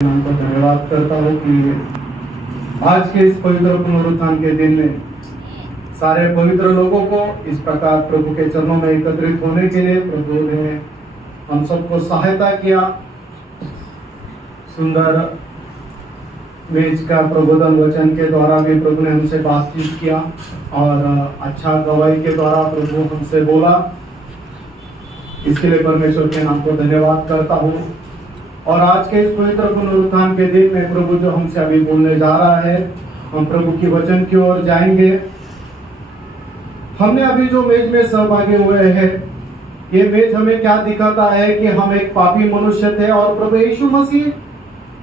नाम को धन्यवाद करता हूँ कि आज के इस पवित्र पुनरुत्थान के दिन में सारे पवित्र लोगों को इस प्रकार प्रभु के चरणों में एकत्रित होने के लिए प्रभु ने हम सबको सहायता किया। सुंदर मेज का प्रबोधन वचन के द्वारा भी प्रभु ने हमसे बातचीत किया और अच्छा गवाही के द्वारा प्रभु हमसे बोला। इसके लिए परमेश्वर के नाम को धन्यवाद करता हूँ। और आज के इस पवित्र पुनरुत्थान के दिन में प्रभु जो हमसे अभी बोलने जा रहा है, हम प्रभु की वचन की ओर जाएंगे। हमने अभी जो मेज में सहभागी हुए हैं, ये मेज हमें क्या दिखाता है कि हम एक पापी मनुष्य थे और प्रभु यीशु मसीह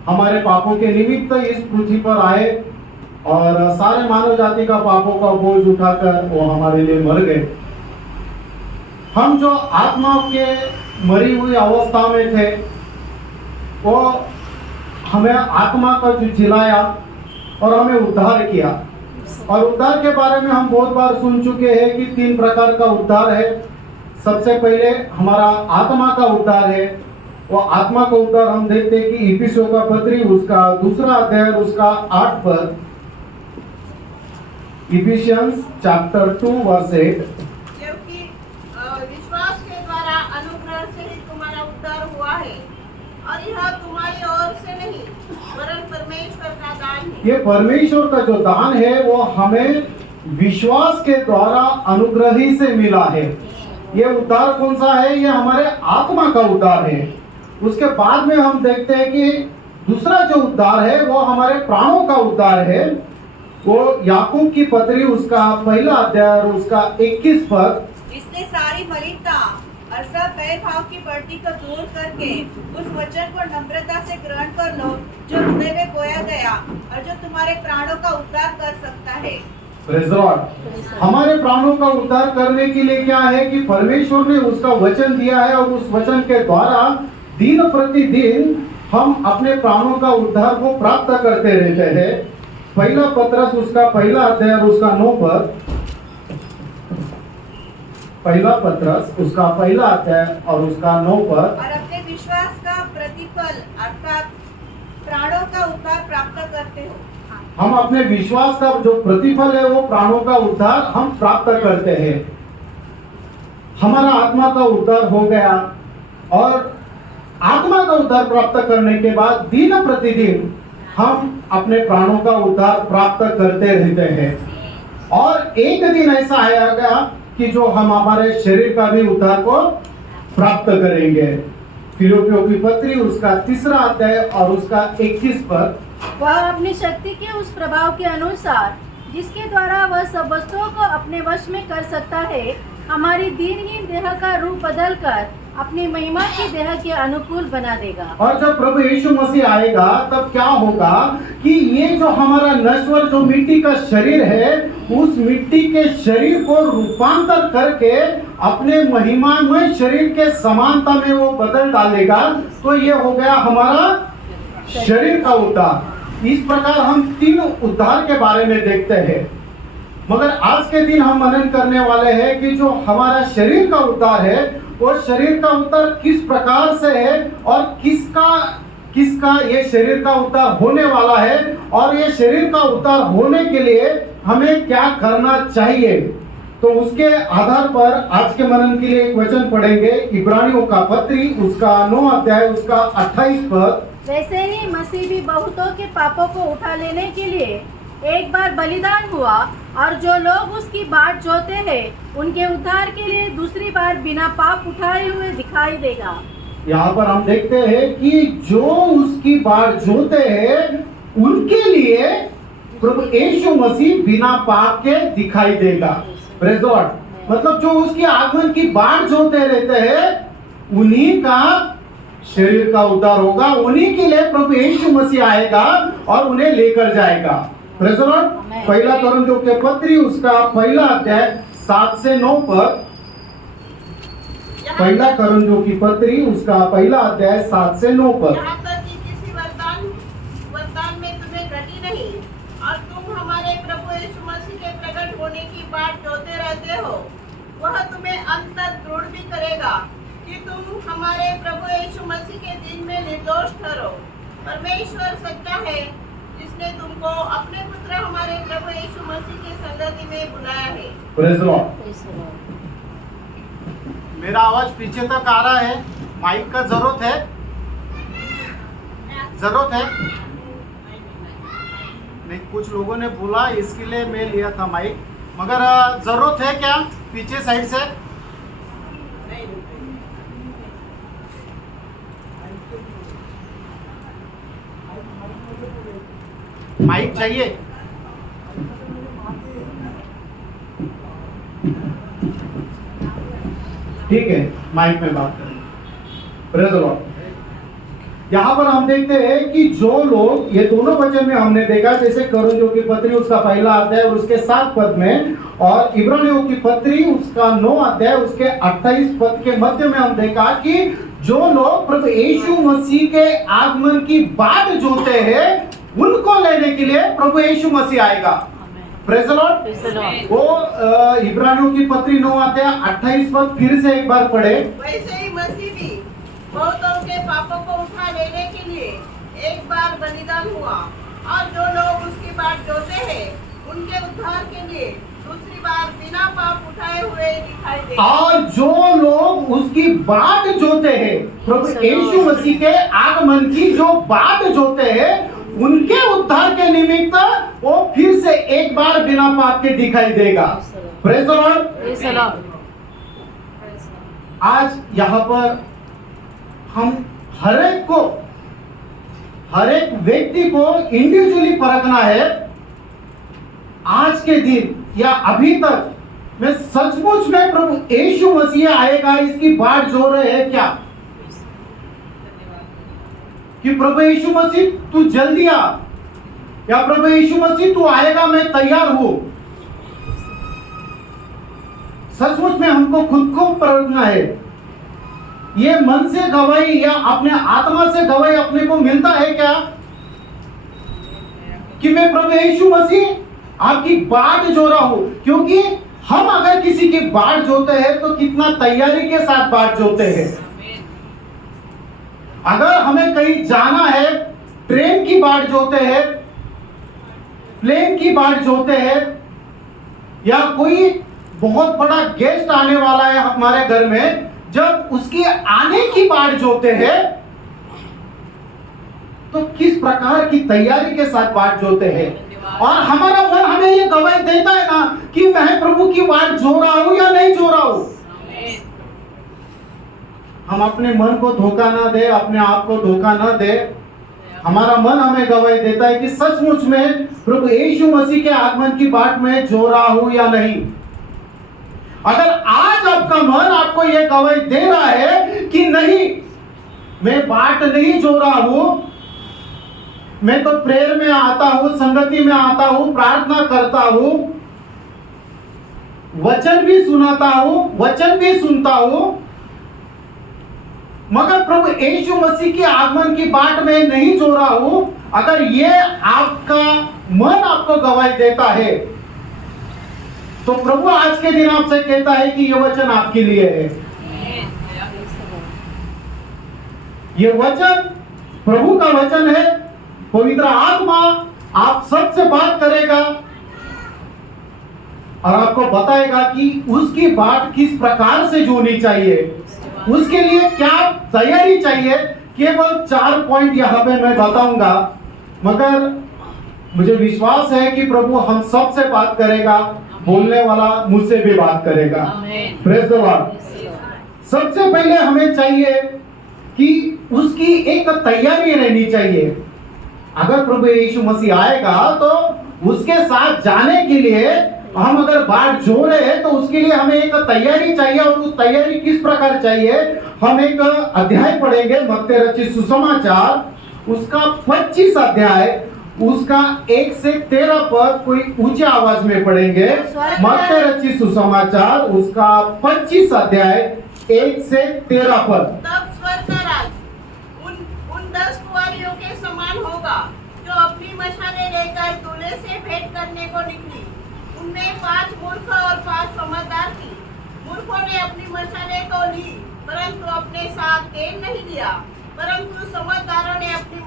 हमारे पापों के निमित्त इस पृथ्वी पर आए और सारे मानव जाति का पापों का बोझ उठाकर वो हमारे लिए मर गए। हम जो आत्मा के मरी हुई अवस्था में थे, वो हमें आत्मा का जो जिलाया और हमें उद्धार किया। और उद्धार के बारे में हम बहुत बार सुन चुके हैं कि 3 प्रकार का उद्धार है। सबसे पहले हमारा आत्मा का उद्धार है। वो आत्मा का उद्धार हम देखते हैं कि इफिसियों का पत्री उसका 2 अध्याय उसका 8 पद, इफिशियंस चैप्टर 2 वर्स 8, क्योंकि विश्वास के द्वारा अनुग्रह से ही तुम्हारा उद्धार हुआ है और यह तुम्हारी ओर से नहीं वरन परमेश्वर का दान है। ये परमेश्वर का जो दान है वो हमें विश्वास के द्वारा अनुग्रह ही से मिला है। ये उद्धार कौन सा है? ये हमारे आत्मा का उद्धार है। उसके बाद में हम देखते हैं कि दूसरा जो उद्धार है वो हमारे प्राणों का उद्धार है। वो याकूब की पत्री उसका 1 अध्याय उसका 21 पद, इसने सारी मलिनता और सब भेदभाव की बढ़ती को दूर करके उस वचन को नम्रता से ग्रहण कर लो जो हृदय में बोया गया और जो तुम्हारे प्राणों का उद्धार कर सकता है। Praise the Lord. हमारे प्राणों का उद्धार करने के लिए क्या है कि परमेश्वर ने उसका वचन दिया है और उस वचन के द्वारा दिन प्रतिदिन हम अपने प्राणों का उद्धार को प्राप्त करते रहते हैं। 1 पत्रस उसका 1 अध्याय उसका 9 पद, 1 पत्रस उसका 1 अध्याय और उसका 9 पद, और अपने विश्वास का प्रतिफल अर्थात प्राणों का उद्धार प्राप्त करते हो। हम अपने विश्वास का जो प्रतिफल है वो प्राणों का उद्धार हम प्राप्त करते हैं। हमारा आत्मा का उद्धार हो गया और आत्मा का उद्धार प्राप्त करने के बाद दिन प्रतिदिन हम अपने प्राणों का उद्धार प्राप्त करते रहते हैं। और एक दिन ऐसा आएगा कि जो हम हमारे शरीर का भी उद्धार को प्राप्त करेंगे। फिलिप्पियों की पत्री उसका 3 अध्याय और उसका 21 पद, वह अपनी शक्ति के उस प्रभाव के अनुसार जिसके द्वारा वह सब वस्तुओं को अपने वश में कर सकता है, हमारी दीनहीन देह का रूप बदलकर अपनी महिमा की देह के अनुकूल बना देगा। और जब प्रभु यीशु मसीह आएगा तब क्या होगा कि ये जो हमारा नश्वर जो मिट्टी का शरीर है, उस मिट्टी के शरीर को रूपांतर करके अपने महिमामय शरीर के समानता में वो बदल डालेगा। तो ये हो गया हमारा शरीर का उद्धार। इस प्रकार हम 3 उद्धार के बारे में देखते हैं। मगर आज के दिन हम मनन करने वाले हैं कि जो हमारा शरीर का उद्धार है, वो शरीर का उद्धार किस प्रकार से है और किसका ये शरीर का उद्धार होने वाला है और ये शरीर का उद्धार होने के लिए हमें क्या करना चाहिए। तो उसके आधार पर आज के मनन के लिए एक वचन पढ़ेंगे, इब्रानियों का पत्री उसका 9 अध्याय उसका 28 पद, वैसे ही मसीह भी बहुतों के पापों को उठा लेने के लिए एक बार बलिदान हुआ और जो लोग उसकी बाट जोते हैं उनके उद्धार के लिए दूसरी बार बिना पाप उठाए हुए दिखाई देगा। यहाँ पर हम देखते हैं कि जो उसकी बाट जोते हैं उनके लिए प्रभु यीशु मसीह बिना पाप के दिखाई देगा। Praise the Lord. मतलब जो उसकी आगमन की बाट जोते रहते हैं उन्हीं का शरीर का उद्धार होगा, उन्हीं के लिए प्रभु यीशु मसीह आएगा और उन्हें लेकर जाएगा। Praise the Lord. 1 कोरिन्थियों के पत्री उसका 1 अध्याय 7 से 9 पद, 1 कोरिन्थियों की पत्री उसका 1 अध्याय 7 से 9 पद, यहाँ तक कि किसी वरदान में तुम्हें घटी नहीं और तुम हमारे प्रभु यीशु मसीह के प्रकट होने की बात जोते रहते हो। वह तुम्हें अंत तक दृढ़ भी करेगा कि तुम हमारे प्रभु यीशु मसीह के दिन में निर्दोष ठहरो। परमेश्वर सच्चा है, जिसने तुमको अपने पुत्र हमारे प्रभु यीशु मसीह की संगति में बुलाया है। Praise the Lord. मेरा आवाज पीछे तक आ रहा है, माइक का जरूरत है? जरूरत है? नहीं, कुछ लोगों ने बोला इसके लिए मैं लिया था माइक, मगर जरूरत है क्या पीछे साइड से? माइक चाहिए? ठीक है, माइक में बात करें। Praise the Lord. यहाँ पर हम देखते हैं कि जो लोग, ये दोनों वचन में हमने देखा, जैसे कोरिन्थियों की पत्री उसका पहला अध्याय और उसके 7 पद में, और इब्रानियों की पत्री उसका 9 अध्याय उसके 28 पद के मध्य में हम देखा कि जो लोग प्रभु यीशु मसीह के आगमन की बाट जोते हैं, उनको लेने के लिए प्रभु यीशु मसीह आएगा। Praise the Lord. वो इब्रानियों की पत्री 9 अध्याय 28 पद फिर से एक बार पढ़े। वैसे ही मसीह भी बहुतों के पापों को उठा लेने के लिए एक बार बलिदान हुआ, और जो लोग उसकी बाट जोते हैं उनके उद्धार के लिए दूसरी बार बिना पाप उठाए हुए दिखाई देगा। और जो लोग उसकी बाट जोते हैं, प्रभु यीशु मसीह के आगमन की जो बाट जोते हैं, उनके उद्धार के निमित्त वो फिर से एक बार बिना पाप के दिखाई देगा। Praise the Lord. आज यहाँ पर हम हर एक व्यक्ति को इंडिविजुअली परखना है। आज के दिन या अभी तक मैं सचमुच में प्रभु यीशु मसीह आएगा इसकी बाट जो रहे हैं क्या? कि प्रभु यीशु मसीह तू जल्दी आ, या प्रभु यीशु मसीह तू आएगा मैं तैयार हूं। सचमुच में हमको खुद को परखना है। ये मन से गवाही या अपने आत्मा से गवाही अपने को मिलता है क्या कि मैं प्रभु यीशु मसीह आपकी बाट जो रहा हूं? क्योंकि हम अगर किसी की बाट जोते हैं तो कितना तैयारी के साथ बाट जोते हैं। अगर हमें कहीं जाना है, ट्रेन की बाट जोते हैं, प्लेन की बाट जोते हैं, या कोई बहुत बड़ा गेस्ट आने वाला है हमारे घर में, जब उसकी आने की बाट जोते हैं तो किस प्रकार की तैयारी के साथ बाट जोते हैं। और हमारा मन हमें ये गवाही देता है ना कि मैं प्रभु की बाट जो रहा हूं या नहीं जो रहा हूं। हम अपने मन को धोखा ना दे, अपने आप को धोखा ना दे। हमारा मन हमें गवाही देता है कि सचमुच में प्रभु यीशु मसीह के आगमन की बाट में जो रहा हूं या नहीं। अगर आज आपका मन आपको यह गवाही दे रहा है कि नहीं, मैं बाट नहीं जो रहा हूं, मैं तो प्रेयर में आता हूं, संगति में आता हूं, प्रार्थना करता हूं, वचन भी सुनाता हूं, वचन भी सुनता हूं, मगर प्रभु यीशु मसीह के आगमन की बाट में नहीं जो रहा हूं, अगर ये आपका मन आपको गवाही देता है तो प्रभु आज के दिन आपसे कहता है कि यह वचन आपके लिए है। यह वचन प्रभु का वचन है। पवित्र आत्मा आप सबसे बात करेगा और आपको बताएगा कि उसकी बात किस प्रकार से जोनी चाहिए, उसके लिए क्या तैयारी चाहिए। केवल 4 पॉइंट यहाँ पे मैं बताऊंगा, मगर मुझे विश्वास है कि प्रभु हम सबसे बात करेगा, बोलने वाला मुझसे भी बात करेगा। Praise the Lord. सबसे पहले हमें चाहिए कि उसकी एक तैयारी रहनी चाहिए। अगर प्रभु यीशु मसीह आएगा तो उसके साथ जाने के लिए हम अगर बाट जो रहे हैं तो उसके लिए हमें एक तैयारी चाहिए। और उस तैयारी किस प्रकार चाहिए, हम एक अध्याय पढ़ेंगे, मत्ती रचित सुसमाचार उसका 25 अध्याय उसका 1 से 13 पद कोई ऊंचे आवाज में पढ़ेंगे। मत्ती रचित सुसमाचार उसका 25 अध्याय 1 से 13 पद। तब स्वर्ग का राज उन 10 कुंवारियों के समान होगा जो अपनी मशालें लेकर दूल्हे से भेंट करने को निकली। उनमें 5 मूर्ख और 5 समझदार थी। मूर्खों ने अपनी मशालें तो ली, परंतु अपने साथ तेल नहीं लिया। परंतु समझदारों ने अपनी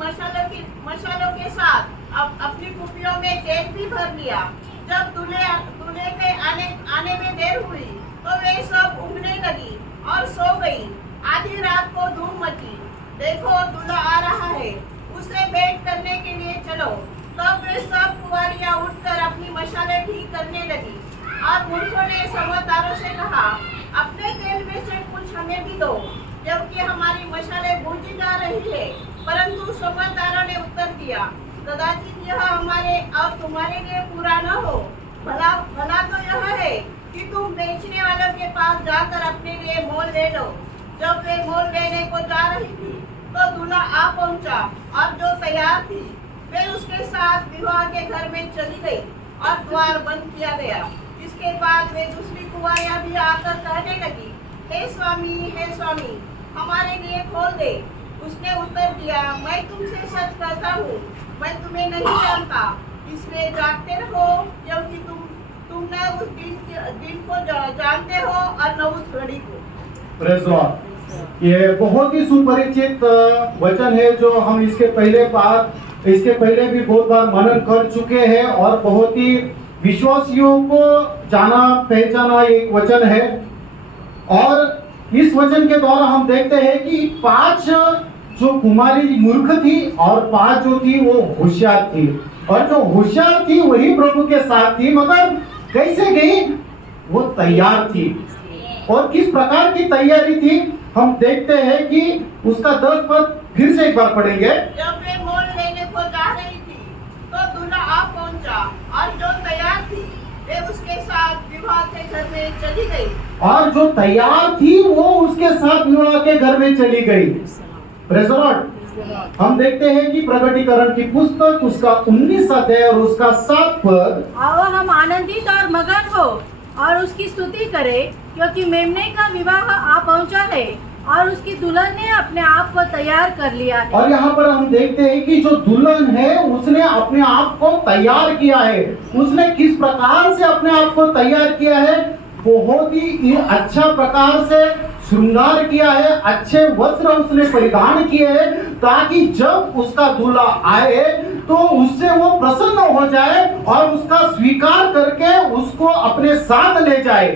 मशालों के साथ अपनी कुपियों में तेल भी भर लिया। जब दूल्हे के आने में देर हुई तो वे सब ऊँघने लगी और सो गई। आधी रात को धूम मची, देखो दूल्हा आ रहा है, उसे भेंट करने के लिए चलो। तब वे सब कुंवारियां उठकर अपनी मशालें ठीक करने लगी। और मूर्खों ने समझदारों से कहा, अपने तेल में से कुछ हमें भी दो, जबकि हमारी मशालें बुझ जा रही है। परंतु समझदारों ने उत्तर दिया, कदाचित यह हमारे और तुम्हारे लिए पूरा न हो। भला तो यह है कि तुम बेचने वालों के पास जाकर अपने लिए मोल ले लो। जब वे मोल लेने को जा रही थी तो दूल्हा आ पहुंचा और जो तैयार थी वे उसके साथ विवाह के घर में चली गई और द्वार बंद किया गया। इसके बाद वे दूसरी कुंवारियां भी आकर कहने लगी, हे स्वामी, हमारे लिए खोल दे। उसने उत्तर दिया, मैं तुमसे सच कहता हूँ, मैं तुम्हें नहीं जानता। इसलिए जागते रहो, क्योंकि तुम न उस दिन को जानते हो और न उस घड़ी को। Praise God. ये बहुत ही सुपरिचित वचन है जो हम इसके पहले भी बहुत बार मनन कर चुके हैं और बहुत ही विश्वासियों को जाना पहचाना एक वचन है। और इस वचन के द्वारा हम देखते हैं कि 5 जो कुमारी मूर्ख थी और 5 जो थी वो होशियार थी, और जो होशियार थी वही प्रभु के साथ थी, मगर कैसे गई? वो तैयार थी। और किस प्रकार की तैयारी थी हम देखते हैं कि उसका 10 पद फिर से एक बार पढ़ेंगे। जब वे मोल लेने को जा रही थी तो दूल्हा आ पहुंचा और जो तैयार थी वे उसके साथ विवाह के घर में चली गई। और जो तैयार थी वो उसके साथ विवाह के घर में चली गई। Praise the Lord. हम देखते हैं कि प्रकटीकरण की पुस्तक उसका 19 अध्याय और उसका 7 पद। आओ हम आनंदित और मगन हो और उसकी स्तुति करें, क्योंकि मेमने का विवाह आ पहुंचा है और उसकी दुल्हन ने अपने आप को तैयार कर लिया है। और यहाँ पर हम देखते हैं कि जो दुल्हन है उसने अपने आप को तैयार किया है। उसने किस प्रकार से अपने आप को तैयार किया है? बहुत ही अच्छा प्रकार से श्रृंगार किया है, अच्छे वस्त्र उसने परिधान किए हैं, ताकि जब उसका दूल्हा आए तो उससे वो प्रसन्न हो जाए और उसका स्वीकार करके उसको अपने साथ ले जाए।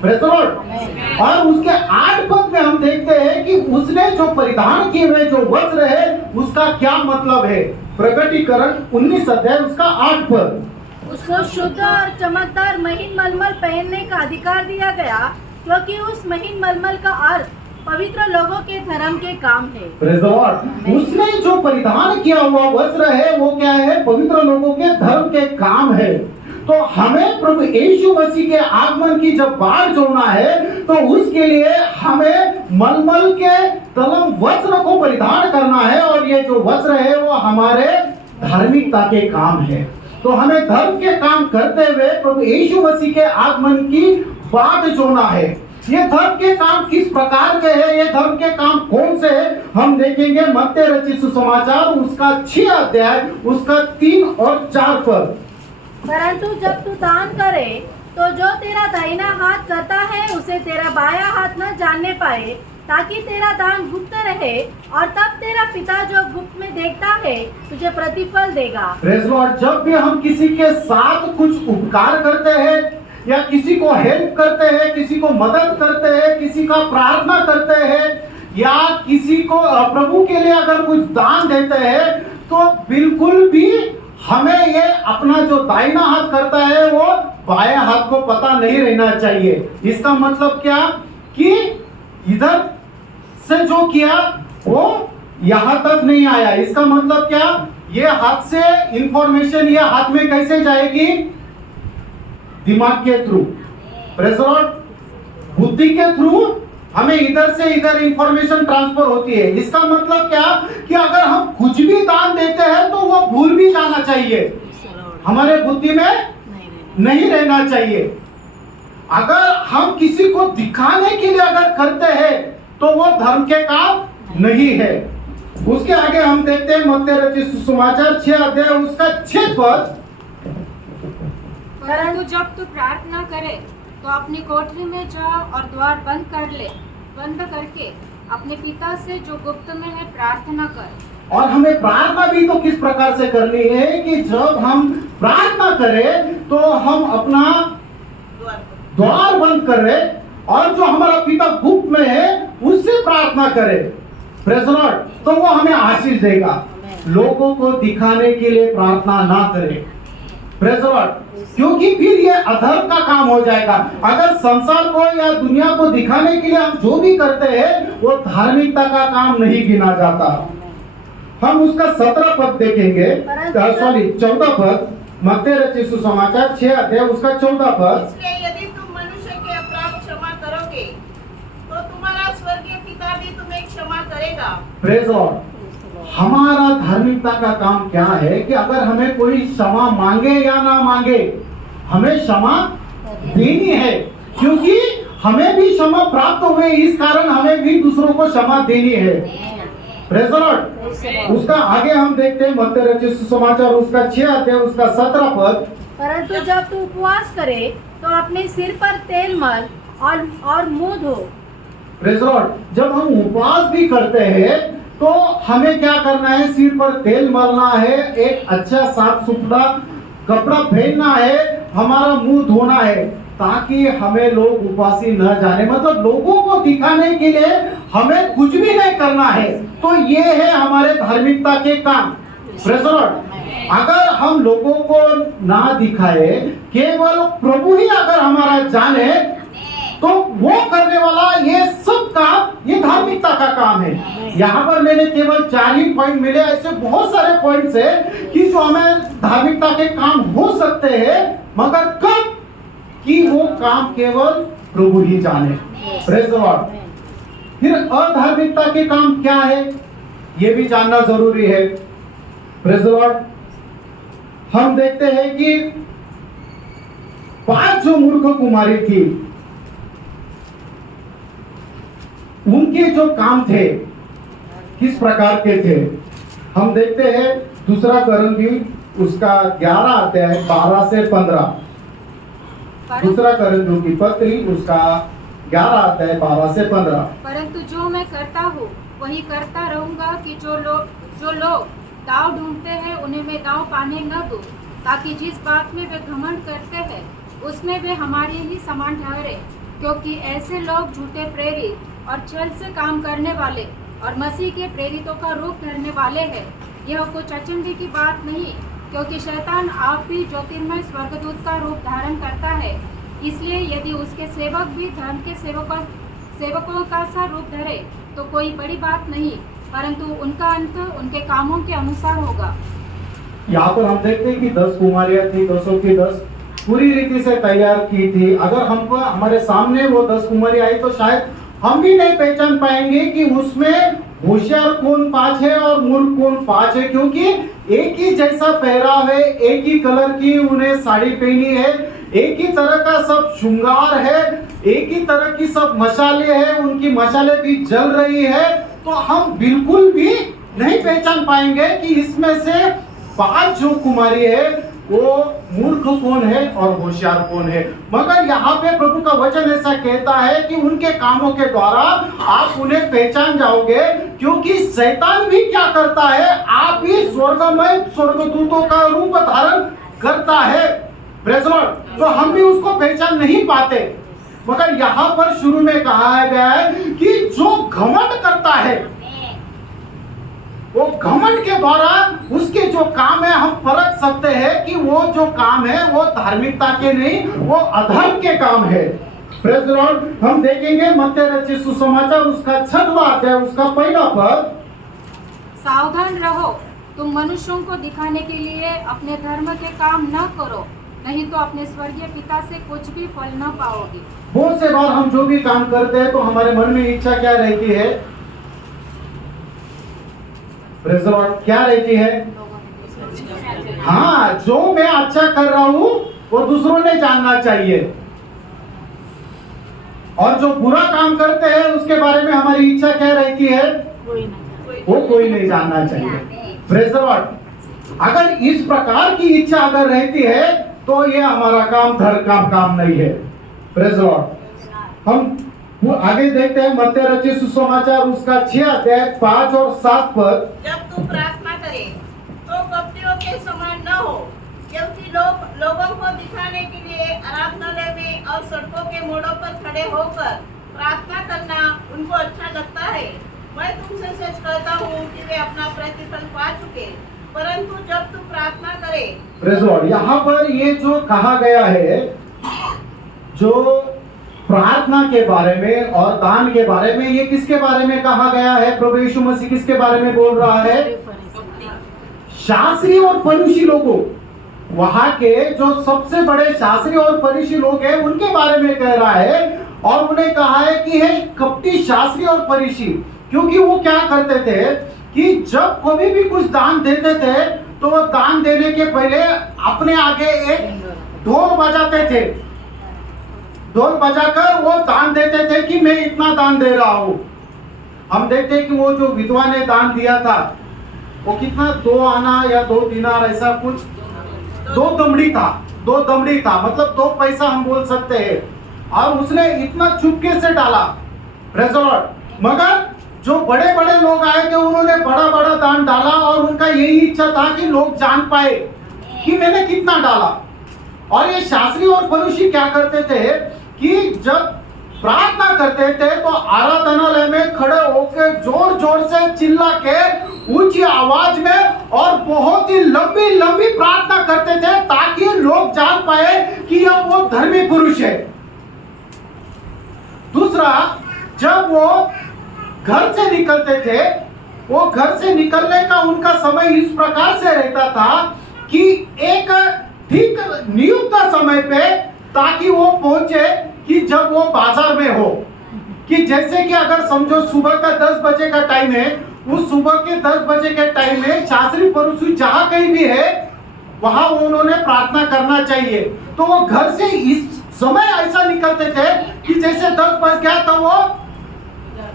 Praise the Lord. और उसके 8 पद में हम देखते हैं कि उसने जो परिधान किए हुए जो वस्त्र है उसका क्या मतलब है। प्रकटीकरण 19 अध्याय उसका 8 पद। उसको शुद्ध और चमकदार महीन मलमल पहनने का अधिकार दिया गया, क्योंकि उस महीन मलमल का अर्थ पवित्र लोगों के धर्म के काम है। Praise the Lord. उसने जो परिधान किया हुआ वस्त्र है वो क्या है? पवित्र लोगों के धर्म के काम है। तो हमें प्रभु यीशु मसीह के आगमन की जब बात जोड़ना है तो उसके लिए हमें मलमल के तलम वस्त्र को परिधान करना है, और ये जो वस्त्र है वो हमारे धार्मिकता के काम है। तो हमें धर्म के काम करते हुए प्रभु यीशु मसीह के आगमन की बात जोड़ना है। ये धर्म के काम किस प्रकार के हैं, ये धर्म के काम कौन से हैं, हम देखेंगे मत्ती रचित सुसमाचार उसका 6 अध्याय उसका 3 और 4 पद। परंतु जब तू दान करे तो जो तेरा दाहिना हाथ करता है उसे तेरा बायां हाथ न जानने पाए, ताकि तेरा दान गुप्त रहे, और तब तेरा पिता जो गुप्त में देखता है तुझे प्रतिफल देगा। Praise Lord. जब भी हम किसी के साथ कुछ उपकार करते हैं या किसी को हेल्प करते हैं, किसी को मदद करते हैं, किसी का प्रार्थना करते हैं, या किसी को प्रभु के लिए अगर कुछ दान देते हैं, तो बिल्कुल भी हमें ये अपना जो दाहिना हाथ करता है वो बाएं हाथ को पता नहीं रहना चाहिए। इसका मतलब क्या कि इधर से जो किया वो यहां तक नहीं आया। इसका मतलब क्या? ये हाथ से इंफॉर्मेशन ये हाथ में कैसे जाएगी? दिमाग के थ्रू। Praise the Lord. बुद्धि के थ्रू हमें इधर से इधर इंफॉर्मेशन ट्रांसफर होती है। इसका मतलब क्या कि अगर हम कुछ भी दान देते हैं तो वो भूल भी जाना चाहिए, हमारे बुद्धि में नहीं रहना चाहिए। अगर हम किसी को दिखाने के लिए अगर करते हैं तो वो धर्म के काम नहीं है। उसके आगे हम देखते हैं मत्ती रचित सुसमाचार 6 अध्याय उसका 6 पद। परंतु जब तू प्रार्थना करे तो अपनी कोठरी में जा और द्वार बंद करके अपने पिता से जो गुप्त में है प्रार्थना कर। और हमें प्रार्थना भी तो किस प्रकार से करनी है कि जब हम प्रार्थना करें तो हम अपना द्वार बंद करें और जो हमारा पिता गुप्त में है उससे प्रार्थना करें। Praise the Lord. तो वो हमें आशीष देगा। लोगों को दिखाने के लिए प्रार्थना ना करें। Praise the Lord. क्योंकि फिर ये अधर्म का काम हो जाएगा। अगर संसार को या दुनिया को दिखाने के लिए हम जो भी करते हैं वो धार्मिकता का काम नहीं गिना जाता। हम उसका 17 पद देखेंगे, सॉरी 14 पद, मत्ती रचित सुसमाचार 6 अध्याय उसका 14 पद। इसलिए यदि तुम मनुष्य के अपराध क्षमा करोगे तो तुम्हारा स्वर्गीय पिता भी तुम्हें क्षमा करेगा। Praise the Lord. हमारा धार्मिकता का काम क्या है कि अगर हमें कोई क्षमा मांगे या ना मांगे हमें क्षमा देनी है, क्योंकि हमें भी क्षमा प्राप्त हुए, इस कारण हमें भी दूसरों को क्षमा देनी है। Praise the Lord. उसका आगे हम देखते हैं मत्ती रचित सुसमाचार उसका 6 अध्याय उसका 17 पद। परंतु जब तू उपवास करे तो अपने सिर पर तेल मल और मुंह धो। Praise the Lord. जब हम उपवास भी करते हैं तो हमें क्या करना है? सिर पर तेल मलना है, एक अच्छा साफ सुथरा कपड़ा पहनना है, हमारा मुंह धोना है, ताकि हमें लोग उपासी न जाने, मतलब लोगों को दिखाने के लिए हमें कुछ भी नहीं करना है। तो ये है हमारे धार्मिकता के काम। Praise the Lord. अगर हम लोगों को ना दिखाए, केवल प्रभु ही अगर हमारा जाने, तो वो करने वाला ये सब काम ये धार्मिकता का काम है। यहाँ पर मैंने केवल 4 ही पॉइंट मिले, ऐसे बहुत सारे पॉइंट्स है कि जो हमें धार्मिकता के काम हो सकते हैं, मगर कब कि वो काम केवल प्रभु ही जाने। Praise the Lord. फिर अधार्मिकता के काम क्या है ये भी जानना जरूरी है। Praise the Lord. हम देखते हैं कि 5 जो मूर्ख कुमारी थी उनके जो काम थे किस प्रकार के थे हम देखते हैं। दूसरा कोरिन्थियों उसका 11 अध्याय 12 से 15। दूसरा कोरिन्थियों की पत्री उसका 11 अध्याय 12 से 15। परंतु जो मैं करता हूँ वही करता रहूंगा कि जो लोग दाव ढूंढते हैं उन्हें मैं दाव पाने न दूं, ताकि जिस बात में वे घमंड करते हैं उसमें वे हमारे ही समान ठहरे। क्योंकि ऐसे लोग झूठे प्रेरित और छल से काम करने वाले और मसीह के प्रेरितों का रूप धरने वाले हैं। यह कुछ अचंभे की बात नहीं, क्योंकि शैतान आप भी ज्योतिर्मय स्वर्गदूत का रूप धारण करता है। इसलिए यदि उसके सेवक भी धर्म के सेवकों का सा रूप धरे तो कोई बड़ी बात नहीं, परंतु उनका अंत उनके कामों के अनुसार होगा। यहाँ पर हम देखते हैं कि 10 कुमारियां थी, 10 की 10 पूरी रीति से तैयार की थी। अगर हमको हमारे सामने वो 10 कुमारी आई तो शायद हम भी नहीं पहचान पाएंगे कि उसमें होशियार कौन 5 है और मूर्ख कौन 5 है, क्योंकि एक ही जैसा पहराव है, एक ही कलर की उन्हें साड़ी पहनी है, एक ही तरह का सब श्रृंगार है, एक ही तरह की सब मशाले हैं, उनकी मशाले भी जल रही है। तो हम बिल्कुल भी नहीं पहचान पाएंगे कि इसमें से 5 जो कुमारी है वो मूर्ख कौन है और होशियार कौन है। मगर यहाँ पे प्रभु का वचन ऐसा कहता है कि उनके कामों के द्वारा आप उन्हें पहचान जाओगे, क्योंकि शैतान भी क्या करता है, आप ही स्वर्गमय स्वर्गदूतों का रूप धारण करता है। Praise the Lord. तो हम भी उसको पहचान नहीं पाते। मगर यहाँ पर शुरू में कहा गया है कि जो घमंड करता है वो घमंड के द्वारा उसके जो काम है हम परख सकते हैं कि वो जो काम है वो धार्मिकता के नहीं, वो अधर्म के काम है। Praise the Lord. हम देखेंगे मत्ती रचित सुसमाचार उसका 6वां अध्याय उसका 1 पद। सावधान रहो, तुम मनुष्यों को दिखाने के लिए अपने धर्म के काम न करो, नहीं तो अपने स्वर्गीय पिता से कुछ भी फल न पाओगे। बहुत से बार हम जो भी काम करते हैं तो हमारे मन में इच्छा क्या रहती है? Praise the Lord. क्या रहती है? हाँ, जो मैं अच्छा कर रहा हूं वो दूसरों ने जानना चाहिए, और जो बुरा काम करते हैं उसके बारे में हमारी इच्छा क्या रहती है? वो कोई नहीं जानना चाहिए। Praise the Lord. अगर इस प्रकार की इच्छा अगर रहती है तो ये हमारा काम धर्म का काम नहीं है। Praise the Lord. हम वो आगे देखते हैं मत्ती रचित सुसमाचार उसका 6 अध्याय 5 और 7 पद। जब तू प्रार्थना करे तो कपटियों के समान न हो, क्योंकि लोगों को दिखाने के लिए आराधनालय में और सड़कों के मोड़ों पर खड़े होकर प्रार्थना करना उनको अच्छा लगता है। मैं तुमसे सच कहता हूँ कि वे अपना प्रतिफल पा चुके। परंतु जब तू प्रार्थना करे, प्रेज़ लॉर्ड, यहाँ पर ये जो कहा गया है, जो प्रार्थना के बारे में और दान के बारे में, ये किसके बारे में कहा गया है? प्रभु यीशु मसीह किसके बारे में बोल रहा है? शास्त्री और फरीसी लोगों, वहां के जो सबसे बड़े शास्त्री और फरीसी लोग हैं उनके बारे में कह रहा है। और उन्हें कहा है कि है कपटी शास्त्री और फरीसी, क्योंकि वो क्या करते थे कि जब कोई भी कुछ दान देते थे तो वो दान देने के पहले अपने आगे एक ढोल बजाते थे। ढोल बजाकर वो दान देते थे कि मैं इतना दान दे रहा हूं। हम देखते हैं कि वो जो विधवा ने दान दिया था वो कितना 2 आना या 2 दिनार ऐसा कुछ, 2 दमड़ी था, मतलब 2 पैसा हम बोल सकते हैं। और उसने इतना चुपके से डाला, प्रेज़ द लॉर्ड। मगर जो बड़े बड़े लोग आए थे उन्होंने बड़ा बड़ा दान डाला और उनका यही इच्छा था कि लोग जान पाए कि मैंने कितना डाला। और ये शास्त्री और फरीसी क्या करते थे कि जब प्रार्थना करते थे तो आराधनालय में खड़े होकर जोर जोर से चिल्ला के ऊंची आवाज में और बहुत ही लंबी लंबी प्रार्थना करते थे ताकि लोग जान पाए कि यह वो धर्मी पुरुष है। दूसरा, जब वो घर से निकलते थे, वो घर से निकलने का उनका समय इस प्रकार से रहता था कि एक ठीक नियुक्त समय पे, ताकि वो पहुंचे कि जब वो बाजार में हो, कि जैसे कि अगर समझो सुबह का 10 बजे का टाइम है, उस सुबह के 10 बजे के टाइम में शास्त्री फरीसी जहां कहीं भी है वहां उन्होंने प्रार्थना करना चाहिए। तो वो घर से इस समय ऐसा निकलते थे कि जैसे 10 बज गया तो वो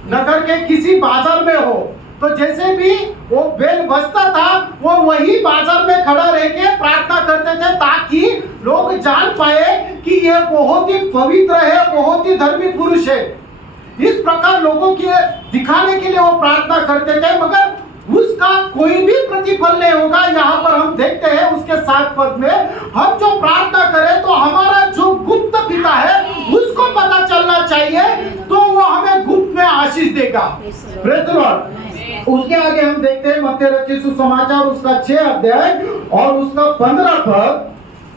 नगर के किसी बाजार में हो, तो जैसे भी वो बेल बजता था वो वही बाजार में खड़ा रह के प्रार्थना करते थे ताकि लोग जान पाए कि ये बहुत ही पवित्र है, बहुत ही धर्मी पुरुष है। इस प्रकार लोगों के दिखाने के लिए वो प्रार्थना करते थे, मगर उसका कोई भी प्रतिफल नहीं होगा। यहाँ पर हम देखते हैं उसके 7 पद में, हम जो प्रार्थना करें तो हमारा जो गुप्त पिता है उसको पता चलना चाहिए, तो वो हमें गुप्त में आशीष देगा। Praise the Lord. उसके आगे हम देखते हैं मत्ती रचित सुसमाचार उसका 6 अध्याय और उसका 15 पद।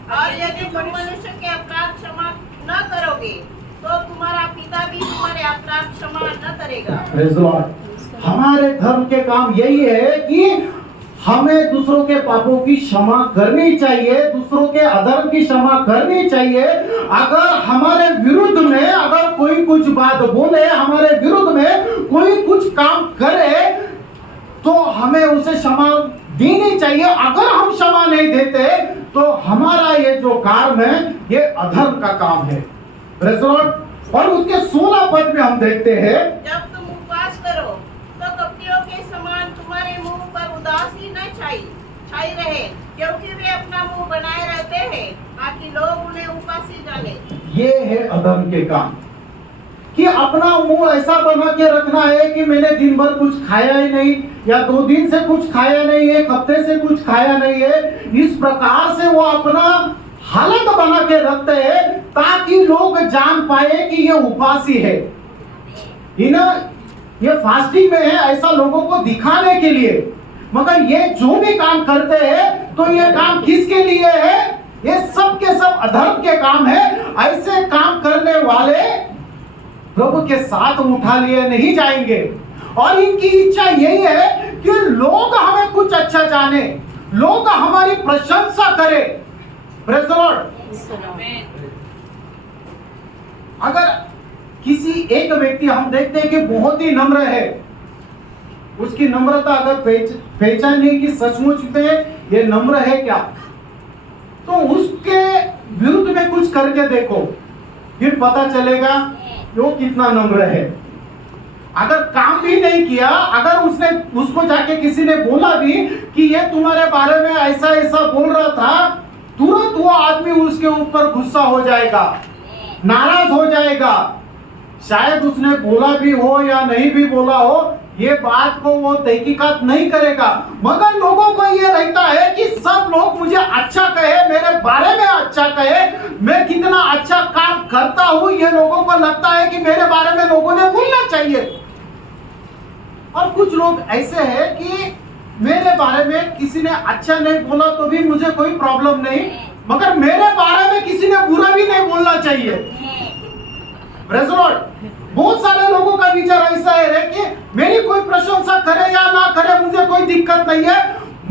और यदि तुम मनुष्य के अपराध क्षमा न करोगे तो तुम्हारा पिता भी तुम्हारे अपराध क्षमा न करेगा। Praise the Lord. हमारे धर्म के काम यही है कि हमें दूसरों के पापों की क्षमा करनी चाहिए, दूसरों के अधर्म की क्षमा करनी चाहिए। अगर हमारे विरुद्ध में अगर कोई कुछ बात बोले, हमारे विरुद्ध में कोई कुछ काम करे तो हमें उसे क्षमा देनी चाहिए। अगर हम क्षमा नहीं देते तो हमारा ये जो काम है ये अधर्म का काम है। Praise the Lord. और उसके 16 पद में हम देखते हैं, जब तुम उपवास करो तो कपटियों के समान तुम्हारे मुंह पर उदासी न छाई रहे, क्योंकि वे अपना मुंह बनाए रहते हैं ताकि लोग उन्हें उपासी जाने। ये है अधर्म के काम, कि अपना मुंह ऐसा बना के रखना है कि मैंने दिन भर कुछ खाया ही नहीं, या 2 दिन से कुछ खाया नहीं है, 1 हफ्ते से कुछ खाया नहीं है। इस प्रकार से वो अपना हालत बना के रखते हैं ताकि लोग जान पाए कि ये उपासी है, ये फास्टिंग में है, ऐसा लोगों को दिखाने के लिए। मगर ये जो भी काम करते हैं तो ये काम किसके लिए है? ये सब के सब अधर्म के काम है। ऐसे काम करने वाले प्रभु के साथ उठा लिए नहीं जाएंगे। और इनकी इच्छा यही है कि लोग हमें कुछ अच्छा जाने, लोग हमारी प्रशंसा करें। Praise the Lord. अगर किसी एक व्यक्ति हम देखते हैं कि बहुत ही नम्र है, उसकी नम्रता अगर पहचानिए कि सचमुच में ये नम्र है क्या, तो उसके विरुद्ध में कुछ करके देखो, फिर पता चलेगा वो कितना नम्र है। अगर काम भी नहीं किया, अगर उसको जाके किसी ने बोला भी कि ये तुम्हारे बारे में ऐसा ऐसा बोल रहा था, तुरंत वो आदमी उसके ऊपर गुस्सा हो जाएगा, नाराज हो जाएगा, शायद उसने बोला भी हो या नहीं भी बोला हो, ये बात को वो तहकीकात नहीं करेगा, मगर लोगों को ये रहता है कि सब लोग मुझे अच्छा कहे, मेरे बारे में अच्छा कहे, मैं कितना अच्छा काम करता हूं, ये लोगों को लगता है कि मेरे बारे में लोगों ने बोलना चाहिए। और कुछ लोग ऐसे हैं कि मेरे बारे में किसी ने अच्छा नहीं बोला तो भी मुझे कोई प्रॉब्लम नहीं, मगर मेरे बारे में किसी ने बुरा भी नहीं बोलना चाहिए। Praise the Lord. बहुत सारे लोगों का विचार ऐसा है कि मेरी कोई प्रशंसा करे या ना करे मुझे कोई दिक्कत नहीं है,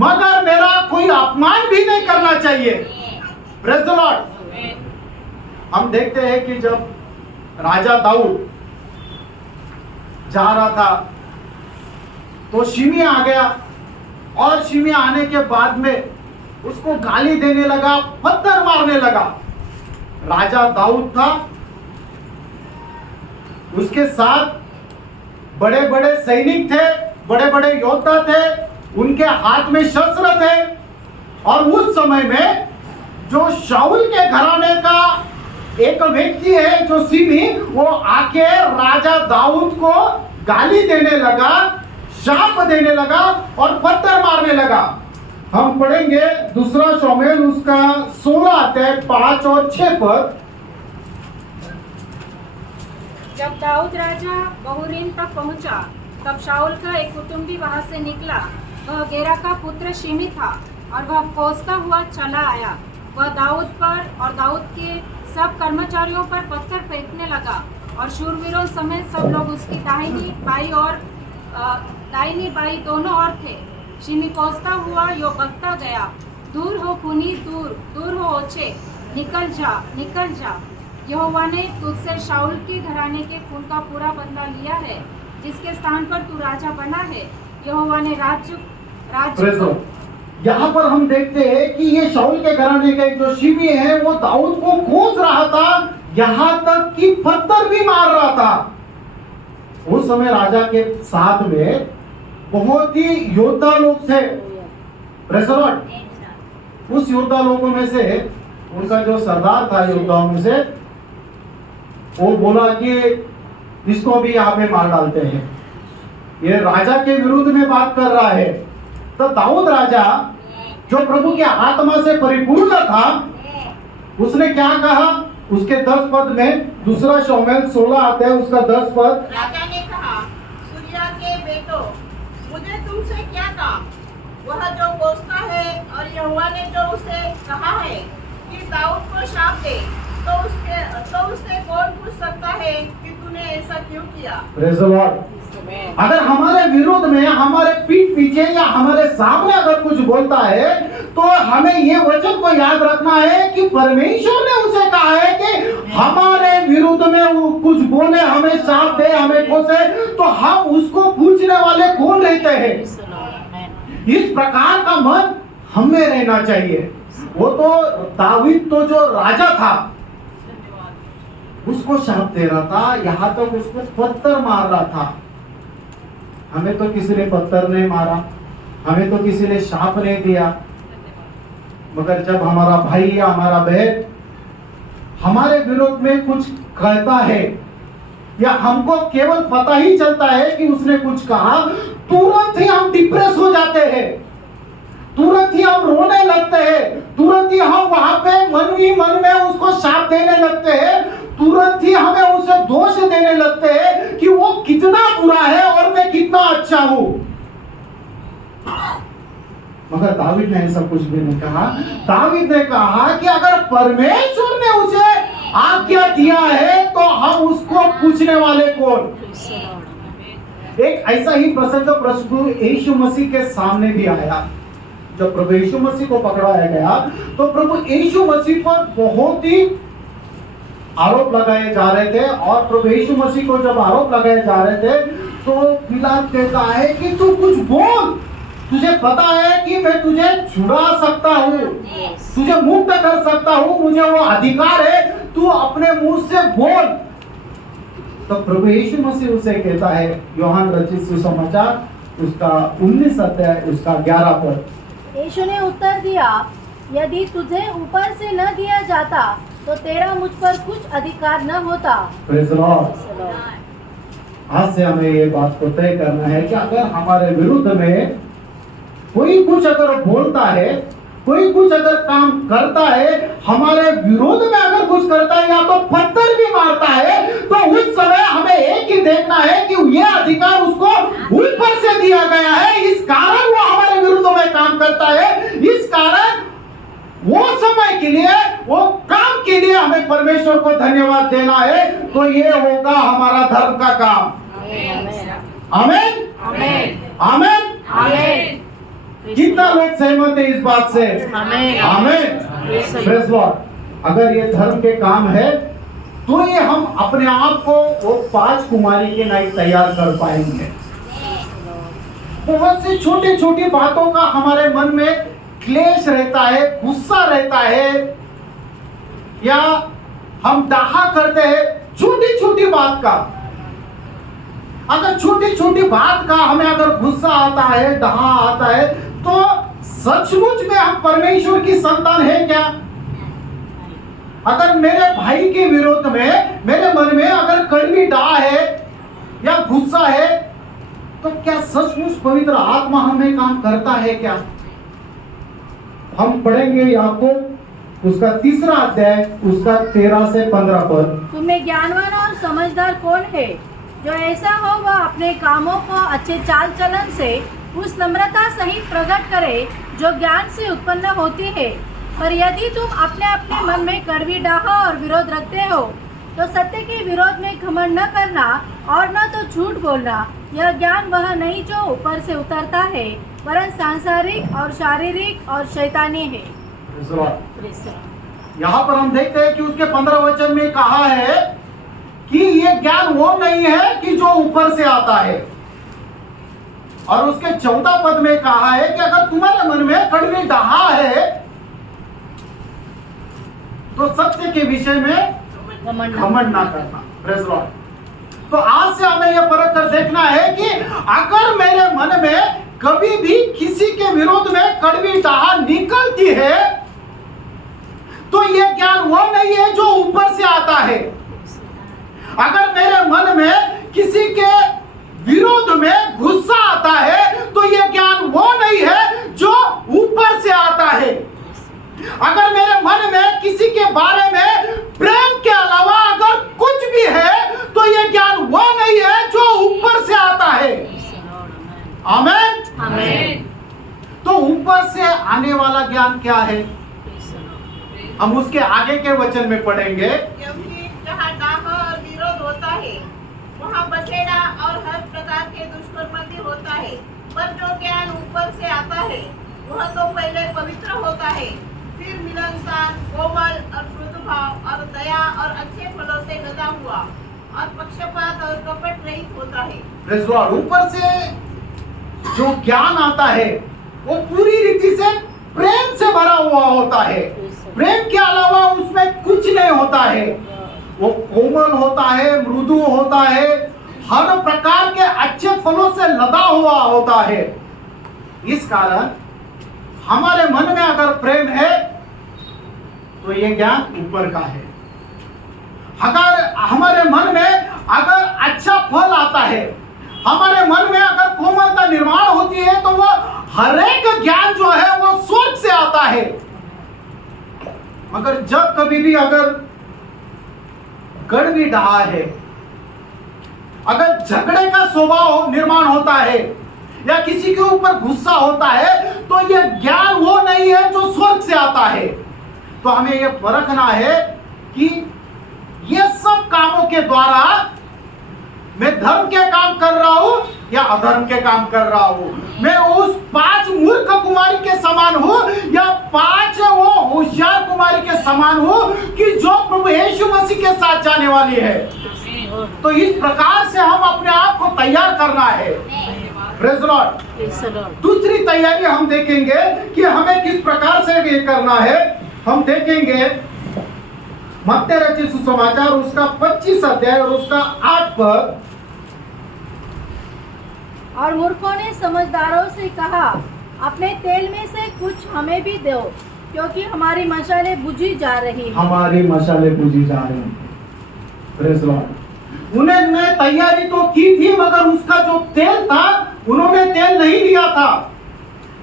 मगर मेरा कोई अपमान भी नहीं करना चाहिए। Praise the Lord. हम देखते हैं कि जब राजा दाऊद जा रहा था तो शिमी आ गया, और शिमी आने के बाद में उसको गाली देने लगा, पत्थर मारने लगा। राजा दाऊद था, उसके साथ बड़े बड़े सैनिक थे, बड़े बड़े योद्धा थे, उनके हाथ में शस्त्र थे। और उस समय में जो शाऊल के घराने का एक व्यक्ति है जो शिमी, वो आके राजा दाऊद को गाली देने लगा, शाप देने लगा और पत्थर मारने लगा। हम पढ़ेंगे दूसरा शमूएल उसका 16 अध्याय 5 और 6 पद। जब दाऊद राजा बहुरीम तक पहुंचा, तब शाऊल का एक कुटुंबी वहां से निकला। वह गेरा का पुत्र शिमी था और वह कोसता हुआ चला आया। वह दाऊद पर और दाऊद के सब कर्मचारियों पर पत्थर फेंकने लगा, और शूरवीरों समेत सब लोग उसकी दाहिनी बाई दोनों ओर थे। शिमी कोसता हुआ यो बकता गया, दूर हो खूनी, दूर दूर हो ओछे, निकल जा। यहोवा ने तुझसे शाऊल के घराने के खून का पूरा बदला लिया है, जिसके स्थान पर तू राजा बना है। यहोवा ने राज्य यहाँ पर हम देखते हैं कि ये शाऊल के घराने के जो शिमी है वो दाऊद को खोज रहा था, यहाँ तक कि पत्थर भी मार रहा था। उस समय राजा के साथ में बहुत ही योद्धा लोग थे। Praise the Lord. उस योद्धा लोगों में से उनका जो सरदार था योद्धाओं में से, वो बोला कि इसको भी यहाँ पे मार डालते हैं, ये राजा के विरुद्ध में बात कर रहा है। तो दाऊद राजा जो प्रभु की आत्मा से परिपूर्ण था, उसने क्या कहा उसके 10 पद में, दूसरा शमूएल 16 अध्याय उसका 10 पद। राजा ने कहा, सूर्या के बेटो, मुझे तुमसे क्या काम? वह जो कोसता है और यहोवा ने जो उसे कहा है कि दाऊद को शाप दे, तो उससे कौन पूछ सकता है कि तूने ऐसा क्यों किया? Praise the Lord. अगर हमारे विरोध में, हमारे पीठ पीछे या हमारे सामने अगर कुछ बोलता है, तो हमें ये वचन को याद रखना है कि परमेश्वर ने उसे कहा है कि हमारे विरुद्ध में वो कुछ बोले, हमें शाप दे, हमें कोसे, तो हम उसको पूछने वाले कौन रहते हैं? इस प्रकार का मन हमें रहना चाहिए। वो तो दाऊद तो जो राजा था उसको शाप दे रहा था, यहाँ तक उसको पत्थर मार रहा था। हमें तो किसी ने पत्थर नहीं मारा, हमें तो किसी ने शाप नहीं दिया, मगर जब हमारा भाई या हमारा बहन हमारे विरोध में कुछ कहता है या हमको केवल पता ही चलता है कि उसने कुछ कहा, तुरंत ही हम डिप्रेस हो जाते हैं, तुरंत ही हम रोने लगते हैं, तुरंत ही हम वहां पे मन में उसको शाप देने लगते हैं, तुरंत ही हमें उसे दोष देने लगते हैं कि वो कितना बुरा है और मैं कितना अच्छा हूं। मगर दाऊद ने ऐसा कुछ भी नहीं कहा। दाऊद ने कहा कि अगर परमेश्वर ने उसे आज्ञा दिया है तो हम उसको पूछने वाले कौन? एक ऐसा ही प्रसंग प्रभु यीशु मसीह के सामने भी आया। जब प्रभु यीशु मसीह को पकड़ाया गया तो प्रभु यीशु मसीह पर बहुत ही आरोप लगाए जा रहे थे, और प्रभु यीशु मसीह को जब आरोप लगाए जा रहे थे तो पिलात कहता है कि तू कुछ बोल, तुझे पता है कि मैं तुझे छुड़ा सकता हूँ, तुझे मुक्त कर सकता हूँ, मुझे वो अधिकार है, तू अपने मुंह से बोल। तो प्रभु यीशु मसीह उसे कहता है, यूहन्ना रचित सुसमाचार उसका 19 अध्याय उसका 11 पद। यीशु ने उत्तर दिया, यदि तुझे ऊपर से न दिया जाता तो तेरा मुझ पर कुछ अधिकार न होता। Praise the Lord। आज से हमें ये बात को तय करना है कि अगर हमारे विरुद्ध में कोई कुछ अगर बोलता है, कोई कुछ अगर काम करता है, हमारे विरोध में अगर कुछ करता है या तो पत्थर भी मारता है, तो उस समय हमें एक ही देखना है कि यह अधिकार उसको ऊपर से दिया गया है, इस कारण वो हमारे विरुद्ध में काम करता है। इस कारण वो समय के लिए, वो काम के लिए हमें परमेश्वर को धन्यवाद देना है। तो ये होगा हमारा धर्म का काम। आमीन, आमीन, आमीन। कितना लोग सहमत है इस बात से? आमीन। Praise Lord. अगर ये धर्म के काम है तो ये हम अपने आप को वो 5 कुमारी के नहीं तैयार कर पाएंगे। बहुत सी छोटी छोटी बातों का हमारे मन में क्लेश रहता है, गुस्सा रहता है, या हम डाहा करते हैं छोटी छोटी बात का। अगर छोटी छोटी बात का हमें अगर गुस्सा आता है, डाहा आता है, तो सचमुच में हम परमेश्वर की संतान है क्या? अगर मेरे भाई के विरोध में मेरे मन में अगर कड़वी डाह है या गुस्सा है, तो क्या सचमुच पवित्र आत्मा हमें काम करता है क्या? हम पढ़ेंगे याकूब उसका 3 अध्याय उसका 13 से 15 पद। तुम्हें ज्ञानवान और समझदार कौन है? जो ऐसा हो वह अपने कामों को अच्छे चाल चलन से उस नम्रता सहित प्रकट करे जो ज्ञान से उत्पन्न होती है। पर यदि तुम अपने अपने मन में कड़वी डाह और विरोध रखते हो, तो सत्य के विरोध में घमंड न करना और न तो झूठ बोलना। यह ज्ञान वह नहीं जो ऊपर से उतरता है, वरन सांसारिक और शारीरिक और शैतानी है। यहाँ पर हम देखते हैं कि उसके 15 वचन में कहा है कि ये ज्ञान वो नहीं है कि जो ऊपर से आता है, और उसके 14 पद में कहा है कि अगर तुम्हारे मन में कड़वी डाहा है तो सत्य के विषय में घमंड ना करना। Praise Lord. तो आज से हमें यह परख कर देखना है कि अगर मेरे मन में कभी भी किसी के विरोध में कड़वी डाहा निकलती है, तो यह ज्ञान वो नहीं है जो ऊपर से आता है। अगर मेरे मन में किसी के विरोध में गुस्सा आता है, तो यह ज्ञान वो नहीं है जो ऊपर से आता है। अगर मेरे मन में किसी के बारे में प्रेम के अलावा अगर कुछ भी है, तो यह ज्ञान वो नहीं है जो ऊपर से आता है। आमीन, आमीन। तो ऊपर से आने वाला ज्ञान क्या है? हम उसके आगे के वचन में पढ़ेंगे। क्योंकि जहाँ डाह और विरोध होता है, वहाँ बखेड़ा और हर प्रकार के दुष्कर्म होता है। पर जो ज्ञान ऊपर से आता है, वह तो पहले पवित्र होता है, फिर मिलनसार, कोमल और मृदु भाव और दया और अच्छे फलों से लदा हुआ और पक्षपात और कपट रहित होता है। ऊपर से जो ज्ञान आता है वो पूरी रीति से प्रेम से भरा हुआ होता है। प्रेम के अलावा उसमें कुछ नहीं होता है। वो कोमल होता है, मृदु होता है, हर प्रकार के अच्छे फलों से लदा हुआ होता है। इस कारण हमारे मन में अगर प्रेम है तो ये ज्ञान ऊपर का है। अगर हमारे मन में अगर अच्छा फल आता है, हमारे मन में अगर कोमलता निर्माण होती है, तो वो हर एक ज्ञान जो है वो स्वर्ग से आता है। मगर जब कभी भी अगर कड़वी डाह है, अगर झगड़े का स्वभाव निर्माण होता है या किसी के ऊपर गुस्सा होता है, तो यह ज्ञान वो नहीं है जो स्वर्ग से आता है। तो हमें यह परखना है कि यह सब कामों के द्वारा मैं धर्म के काम कर रहा हूं या अधर्म के काम कर रहा हूं। मैं उस 5 मूर्ख कुमारी के समान हूं या 5 वो होशियार कुमारी के समान हूं कि जो प्रभु यीशु मसीह के साथ जाने वाली है। तो इस प्रकार से हम अपने आप को तैयार करना है। Praise Lord. दूसरी तैयारी हम देखेंगे कि हमें किस प्रकार से ये करना है। हम देखेंगे मत्ती रचित सुसमाचार उसका 25 अध्याय और उसका 8 पद। और मूर्खों ने समझदारों से कहा, अपने तेल में से कुछ हमें भी दो। क्योंकि हमारी मशालें बुझी जा रही हैं। हमारी मशाले बुझी जा रही हैं। Praise the Lord. उन्होंने तैयारी तो की थी, मगर उसका जो तेल था उन्होंने तेल नहीं लिया था।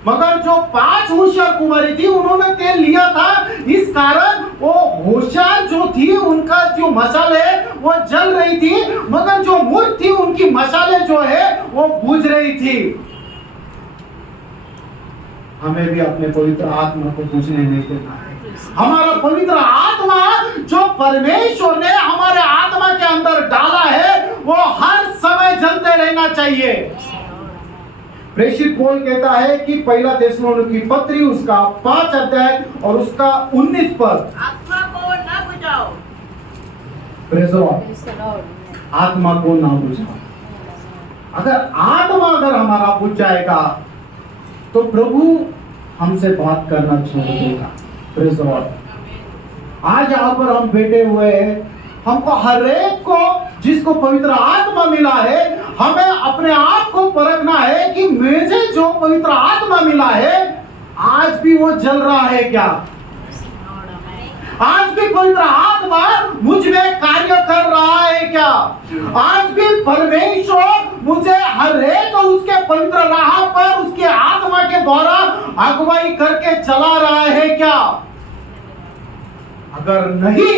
मगर जो 5 होशियार कुमारी थी उन्होंने तेल लिया था। इस कारण वो होशियार जो थी उनका जो मशाले वो जल रही थी, मगर जो मूर्ख थी उनकी मशाले जो है वो बुझ रही थी। हमें भी अपने पवित्र आत्मा को बुझने नहीं देना है। हमारा पवित्र आत्मा जो परमेश्वर ने हमारे आत्मा के अंदर डाला है वो हर समय जलते रहना चाहिए। प्रेषित पौल कहता है कि पहला थिस्सलुनीकी की पत्री उसका 5 अध्याय और उसका 19 पद, आत्मा को न बुझाओ। Praise the Lord. Praise the Lord. आत्मा को ना बुझाओ। अगर आत्मा अगर हमारा बुझ जाएगा तो प्रभु हमसे बात करना छोड़ देगा। Praise the Lord. आज यहाँ पर हम बैठे हुए हैं, हमको हर एक को जिसको पवित्र आत्मा मिला है हमें अपने आप को परखना है कि मुझे जो पवित्र आत्मा मिला है आज भी वो जल रहा है क्या? आज भी पवित्र आत्मा मुझ में कार्य कर रहा है क्या? आज भी परमेश्वर मुझे हर एक उसके पवित्र राह पर उसके आत्मा के द्वारा अगुवाई करके चला रहा है क्या? अगर नहीं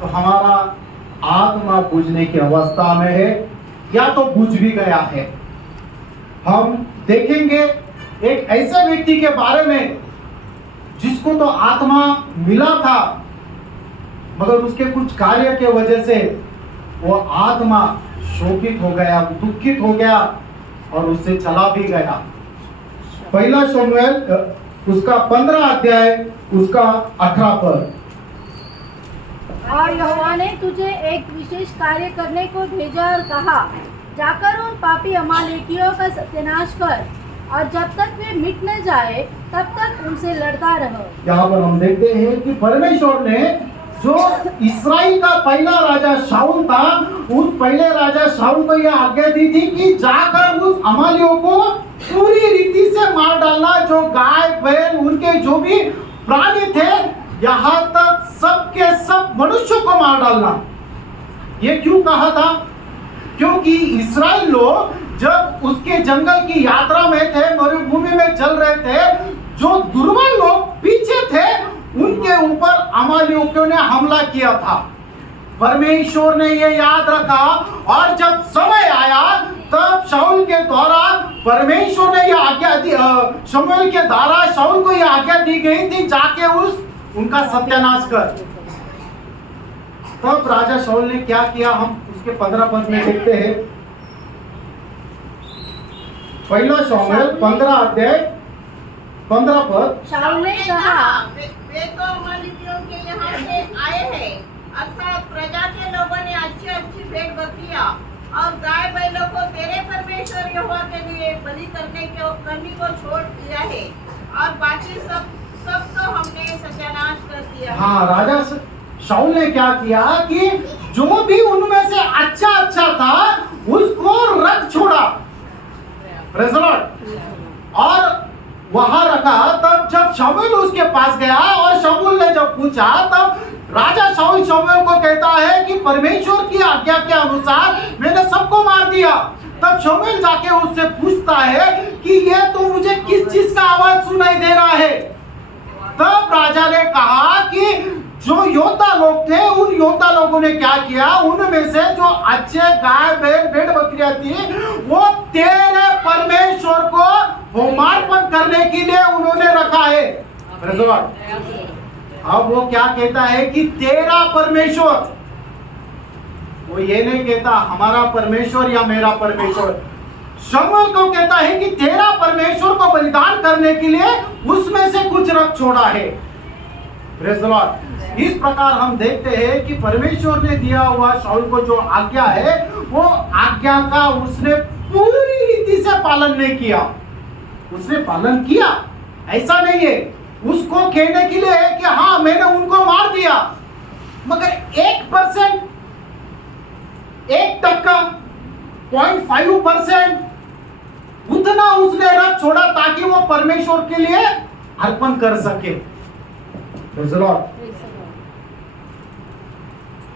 तो हमारा आत्मा बुझने की अवस्था में है या तो बुझ भी गया है। हम देखेंगे एक ऐसे व्यक्ति के बारे में जिसको तो आत्मा मिला था, मगर उसके कुछ कार्य के वजह से वो आत्मा शोकित हो गया, दुखित हो गया और उससे चला भी गया। पहला शमूएल उसका 15 अध्याय उसका 18 पद, और यहोवा ने तुझे एक विशेष कार्य करने को भेजा और कहा, जाकर उन पापी अमालेकियों का सत्यानाश कर, और जब तक वे मिट न जाए तब तक उनसे लड़ता रहो। यहाँ पर हम देखते हैं कि परमेश्वर ने जो इस्राएल का पहला राजा शाऊल था, उस पहले राजा शाऊल को यह आज्ञा दी थी कि जाकर उस अमालियों को पूरी रीति से मार डालना। जो गाय बैल उनके जो भी प्राणी थे, यहाँ तक सबके सब मनुष्यों को मार डालना। ये क्यों कहा था? क्योंकि इस्राएल लोग जब उसके जंगल की यात्रा में थे, मरुभूमि में चल रहे थे, जो दुर्बल लोग पीछे थे उनके ऊपर अमालेकियों ने हमला किया था। परमेश्वर ने यह याद रखा और जब समय आया तब शाऊल के द्वारा परमेश्वर ने यह आज्ञा दी, शमूएल के द्वारा शाऊल को यह आज्ञा दी गई थी, जाके उनका सत्यानाश कर। तब राजा शाऊल ने क्या किया हम उसके 15 पद में देखते हैं। पहला शमूएल 15 अध्याय 15 पद, शाऊल ने कहा, वे तो अमालेकियों के यहाँ से आए हैं, अर्थात प्रजा के लोगों ने अच्छी अच्छी भेड़ बकरियां और गाय बैलों को तेरे परमेश्वर यहोवा के लिए बलि करने को छोड़ दिया है, और बाकी सब तो हमने सत्यानाश कर दिया है। हाँ, राजा शाऊल ने क्या किया कि जो भी उनमें से अच्छा था उसको रख छोड़ा। Praise the Lord. और वहां रखा। तब जब शमूएल उसके पास गया और शमूएल ने जब पूछा, तब राजा शाऊल शमूएल को कहता है कि परमेश्वर की आज्ञा के अनुसार मैंने सबको मार दिया। तब शमूएल जाके उससे पूछता है कि ये तो मुझे किस चीज का आवाज सुनाई दे रहा है। तब राजा ने कहा कि जो योद्धा लोग थे उन योद्धा लोगों ने क्या किया, उनमें से जो अच्छे गाय बैल भेड़ बकरियां थी वो तेरे परमेश्वर को होमार्पण करने के लिए उन्होंने रखा है। अब वो क्या कहता है कि तेरा परमेश्वर, वो ये नहीं कहता हमारा परमेश्वर या मेरा परमेश्वर। शमूएल को कहता है कि तेरा परमेश्वर को बलिदान करने के लिए उसमें से कुछ रख छोड़ा है। Praise the Lord. इस प्रकार हम देखते हैं कि परमेश्वर ने दिया हुआ शाऊल को जो आज्ञा है वो आज्ञा का उसने पूरी रीति से पालन नहीं किया। उसने पालन किया ऐसा नहीं है, उसको कहने के लिए है कि हाँ मैंने उनको मार दिया, मगर 1%, 1%, 0.5% उतना उसने रख छोड़ा ताकि वो परमेश्वर के लिए अर्पण कर सके। Praise the Lord।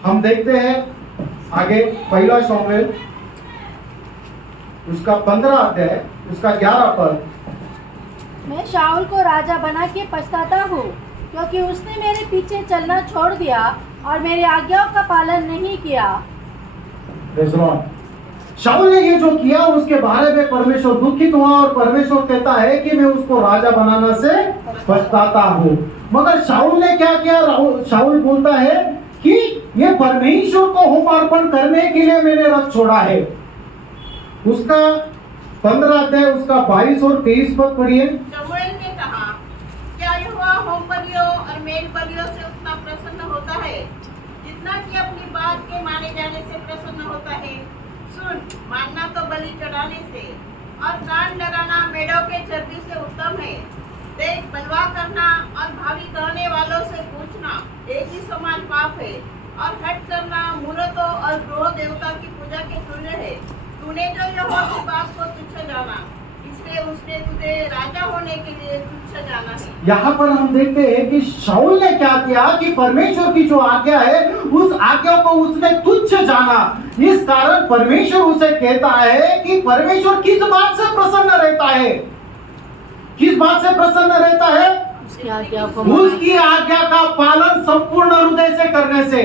हम देखते हैं आगे पहला शमूएल उसका 15 अध्याय उसका 11 पद। मैं शाऊल को राजा बना के पछताता हूँ, क्योंकि उसने मेरे पीछे चलना छोड़ दिया और मेरी आज्ञाओं का पालन नहीं किया। Praise the Lord। शाऊल ने ये जो किया उसके बारे में परमेश्वर दुखित हुआ और परमेश्वर कहता है कि मैं उसको राजा बनाना से पछताता हूँ। मगर शाऊल ने क्या किया? शाऊल बोलता है कि ये परमेश्वर को होम अर्पण करने के लिए मैंने रथ छोड़ा है। उसका 15 अध्याय उसका 22 और 23 पद पढ़िए। शमूएल ने कहा, क्या यहोवा होम बलियों और मेल बलियों से उतना प्रसन्न होता है जितना कि अपनी बात के माने जाने से प्रसन्न होता है? सुन, मानना तो बलि चढ़ाने से और कान लगाना मेढ़ों के चर्बी से उत्तम है। देख, बलवा करना और भावी कहने वालों से पूछना एक ही समान पाप है, और हट करना मूर्तों और द्रोह देवता की पूजा के तुल्य है। तूने जो यहोवा की बात को तुच्छ जाना, इसलिए उसने तुझे राजा होने के लिए तुच्छ जाना है। यहाँ पर हम देखते हैं कि शाऊल ने क्या किया कि परमेश्वर की जो आज्ञा है उस आज्ञा को उसने तुच्छ जाना। इस कारण परमेश्वर उसे कहता है कि परमेश्वर किस बात से प्रसन्न रहता है? किस बात से प्रसन्न रहता है? उसकी आज्ञा को उसकी आज्ञा का पालन संपूर्ण हृदय से करने से।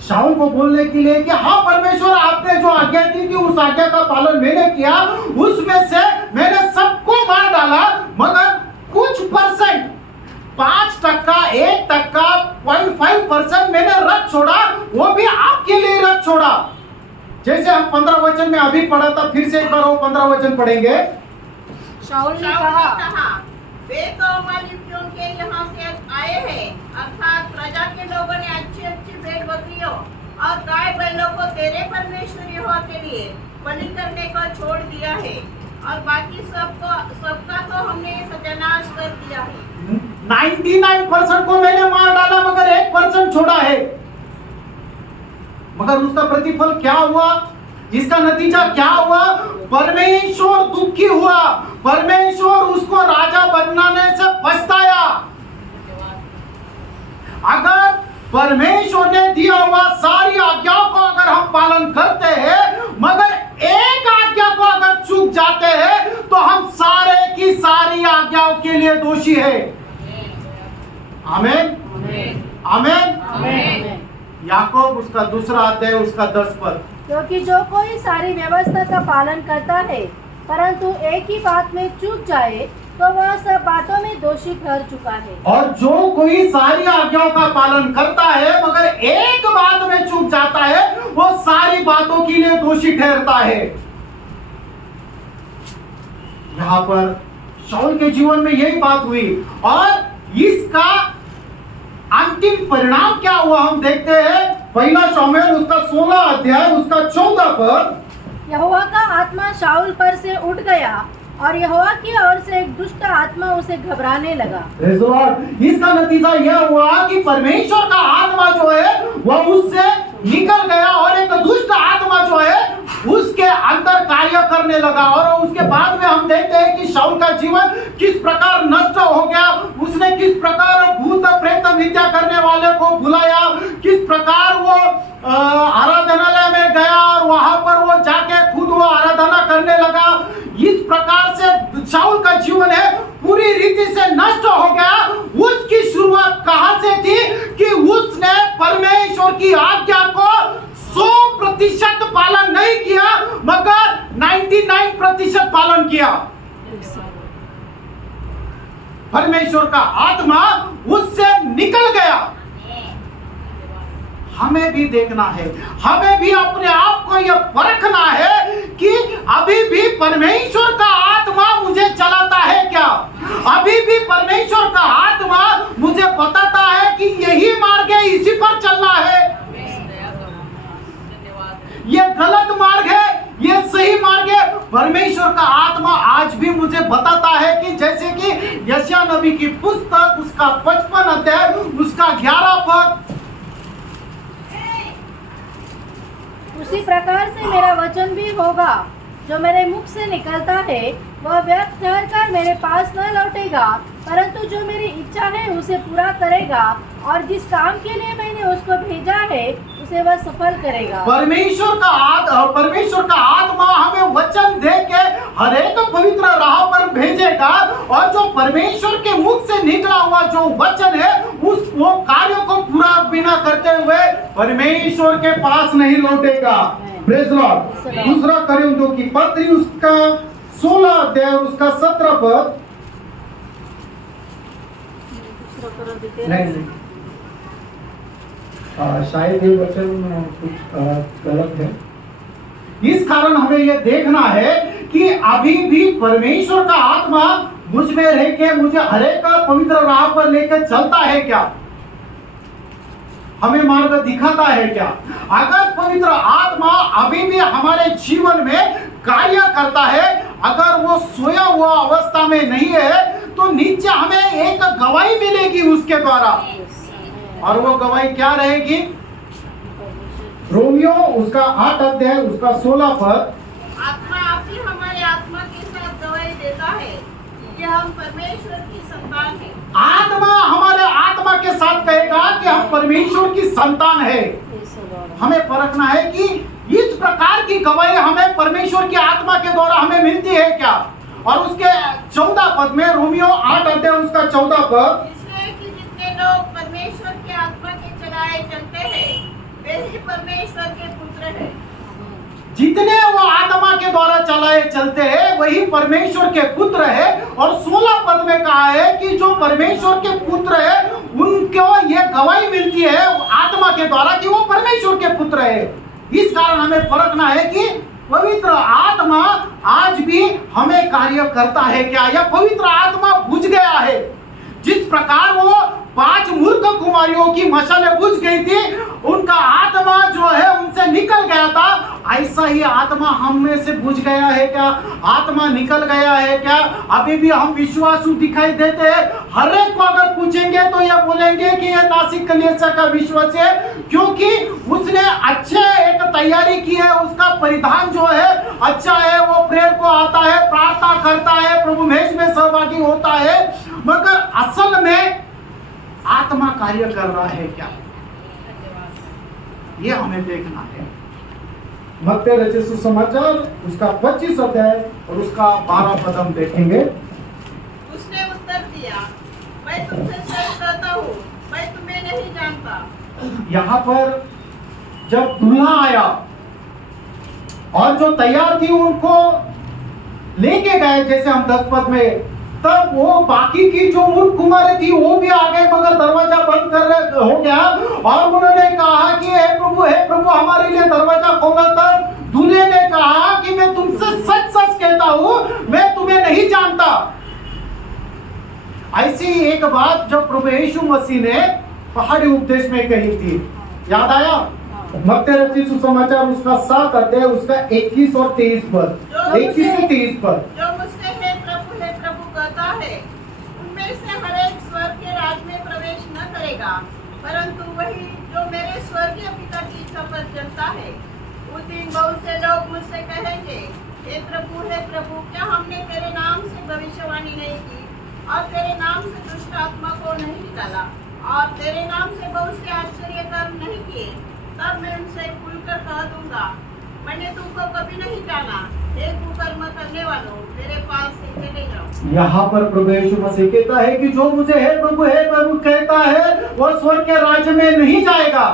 शाऊल को बोलने के लिए कि हाँ परमेश्वर आपने जो आज्ञा दी थी उस आज्ञा का पालन मैंने किया, उसमें से मैंने सबको मार डाला, मगर कुछ परसेंट 5%, 1%, 0.5% मैंने रथ छोड़ा, वो भी आपके लिए रथ छोड़ा। जैसे हम 15 वचन में अभी पढ़ा था, फिर से एक बार वो 15 वचन पढ़ेंगे। शाऊल ने शाऊल कहा, ने कहा, वे तो अमालेकियों के यहाँ से आए हैं, अर्थात प्रजा के लोगों ने अच्छी अच्छी भेड़ बकरियों और गाय बैलों को तेरे परमेश्वर यहोवा के लिए बलि करने को छोड़ दिया है, और बाकी सबका तो हमने सत्यानाश कर दिया है। 99% को मैंने मार डाला, मगर 1% छोड़ा है। मगर उसका प्रतिफल क्या हुआ? इसका नतीजा क्या हुआ? परमेश्वर दुखी हुआ, परमेश्वर उसको राजा बनाने से पछताया। अगर परमेश्वर ने दिया हुआ सारी आज्ञाओं को अगर हम पालन करते हैं, मगर एक आज्ञा को अगर चूक जाते हैं, तो हम सारे की सारी आज्ञाओं के लिए दोषी है। आमीन, आमीन। याकूब उसका 2 अध्याय उसका 10 पद। क्योंकि जो कोई सारी व्यवस्था का पालन करता है परंतु एक ही बात में चूक जाए, तो वह सब बातों में दोषी ठहर चुका है। और जो कोई सारी आज्ञाओं का पालन करता है मगर एक बात में चूक जाता है, वो सारी बातों के लिए दोषी ठहरता है। यहाँ पर शाऊल के जीवन में यही बात हुई, और इसका अंतिम परिणाम क्या हुआ हम देखते हैं। पहला शमूएल उसका 16 अध्याय उसका 14 पद। यहोवा का आत्मा शाऊल पर से उठ गया और यहोवा की ओर से एक दुष्ट आत्मा उसे घबराने लगा। Praise the Lord। इसका नतीजा यह हुआ कि परमेश्वर का आत्मा जो है वह उससे निकल गया और एक दुष्ट आत्मा जो है उसके अंदर कार्य करने लगा। और उसके बाद में हम देखते हैं कि शाऊल का जीवन किस प्रकार नष्ट हो गया। उसने किस प्रकार भूत प्रेत विद्या करने वाले को बुलाया, किस प्रकार वो आराधनालय में गया और वहां पर वो जाके खुद वो आराधना करने लगा। इस प्रकार से शाऊल का जीवन है पूरी रीति से नष्ट हो गया। उसकी शुरुआत कहां से थी कि उसने परमेश्वर की आज्ञा को 100% पालन नहीं किया, मगर 99% पालन किया। परमेश्वर का आत्मा उससे निकल गया। हमें भी देखना है, हमें भी अपने आप को यह परखना है कि अभी भी परमेश्वर का आत्मा मुझे चलाता है क्या? अभी भी परमेश्वर का आत्मा मुझे बताता है कि यही मार्ग है, इसी पर चलना है। ये गलत मार्ग है, ये सही मार्ग है। परमेश्वर का आत्मा आज भी मुझे बताता है कि जैसे कि यशायाह नबी की पुस्तक उसका 55 अध्याय उसका 11 पद। उसी प्रकार से मेरा वचन भी होगा जो मेरे मुख से निकलता है वह व्यर्थ ठहरकर मेरे पास न लौटेगा, परंतु जो मेरी इच्छा है उसे पूरा करेगा, और जिस काम के लिए मैंने उसको भेजा है उसे वह सफल करेगा। परमेश्वर का आत्मा हमें वचन दे के हर एक पवित्र राह पर भेजेगा, और जो परमेश्वर के मुख से निकला हुआ जो वचन है उस वो कार्य को पूरा बिना करते हुए परमेश्वर के पास नहीं लौटेगा। Praise Lord. दूसरा कोरिन्थियों की पत्री उसका 16 अध्याय उसका 17 पद। नहीं शायद ये वचन कुछ गलत है। इस कारण हमें यह देखना है कि अभी भी परमेश्वर का आत्मा मुझ में रह के मुझे हर एक पवित्र राह पर लेकर चलता है क्या, हमें मार्ग दिखाता है क्या। अगर पवित्र आत्मा अभी भी हमारे जीवन में कार्य करता है, अगर वो सोया हुआ अवस्था में नहीं है, तो नीचे हमें एक गवाही मिलेगी उसके द्वारा, और वो गवाही क्या रहेगी? रोमियो उसका 8 अध्याय उसका 16 पद। आत्मा आप ही हमारे आत्मा के साथ गवाही देता है कि हम परमेश्वर की संतान हैं। आत्मा हमारे आत्मा के साथ कहेगा कि हम परमेश्वर की संतान है। हमें परखना है कि इस प्रकार की गवाही हमें परमेश्वर की आत्मा के द्वारा हमें मिलती है क्या। और उसके 14 पद में, रोमियो 8 अध्याय उसका 14 पद, इसलिए कि जितने लोग परमेश्वर के आत्मा के चलाए चलते हैं वे ही परमेश्वर के पुत्र हैं। जितने वो आत्मा के द्वारा चलाए चलते हैं वही परमेश्वर के पुत्र है। और 16 पद में कहा है कि जो परमेश्वर के पुत्र है उनको ये गवाही मिलती है आत्मा के द्वारा कि वो परमेश्वर के पुत्र है। इस कारण हमें परखना है कि पवित्र आत्मा आज भी हमें कार्य करता है क्या, या पवित्र आत्मा बुझ गया है। जिस प्रकार वो 5 मूर्ख कुमारियों की मशालें बुझ गई थी, उनका आत्मा जो है उनसे निकल गया था, ऐसा ही आत्मा हम में से बुझ गया है क्या, आत्मा निकल गया है क्या। अभी भी हम विश्वासु दिखाई देते हैं। हर एक को अगर पूछेंगे तो ये बोलेंगे कि ये नासिक कलीसिया का विश्वास है, क्योंकि उसने अच्छे एक तैयारी की है, उसका परिधान जो है अच्छा है, वो प्रेयर को आता है, प्रार्थना करता है, प्रभु मेज में सहभागी होता है, मगर असल में आत्मा कार्य कर रहा है क्या, ये हमें देखना है। मत्ती रचित सुसमाचार उसका 25 अध्याय और उसका 12 पद हम देखेंगे। उसने उत्तर दिया, मैं तुमसे सच कहता हूँ, मैं तुम्हें नहीं जानता। यहाँ पर जब दूल्हा आया और जो तैयार थी उनको लेके गए, जैसे हम 10 पद में, तब वो बाकी की जो मूर्ख कुमारी थी वो भी आ गए, मगर दरवाजा बंद कर हो गया, और उन्होंने कहा कि हे प्रभु हमारे लिए दरवाजा खोला। तब दूल्हे ने कहा कि मैं तुमसे सच सच कहता हूँ, मैं तुम्हें नहीं जानता। ऐसी एक बात जो प्रभु यीशु मसीह ने पहाड़ी उपदेश में कही थी, याद आया? मत्ती रचित सुसमाचार उसका 7 अध्याय उसका 21 और 23 पद, 21 से 23 पद। जो मुझसे हे प्रभु कहता है, उनमें से हर एक स्वर्ग के राज में प्रवेश न करेगा, परंतु वही जो मेरे स्वर्गीय पिता की इच्छा पर चलता है। उस दिन बहुत से लोग मुझसे कहेंगे, हे प्रभु क्या हमने तेरे नाम से भविष्यवाणी नहीं की, और तेरे नाम से दुष्ट आत्मा को नहीं निकाला, और तेरे नाम से बहुत से आश्चर्य कर्म नहीं किए। तब मैं उनसे खुलकर कह दूंगा, मैंने तुमको कभी नहीं जाना, हे कुकर्म करने वालों, मेरे पास से चले जाओ। यहाँ पर प्रभु यीशु मसीह कहता है कि जो मुझे हे प्रभु कहता है वो स्वर्ग के राज्य में नहीं जाएगा।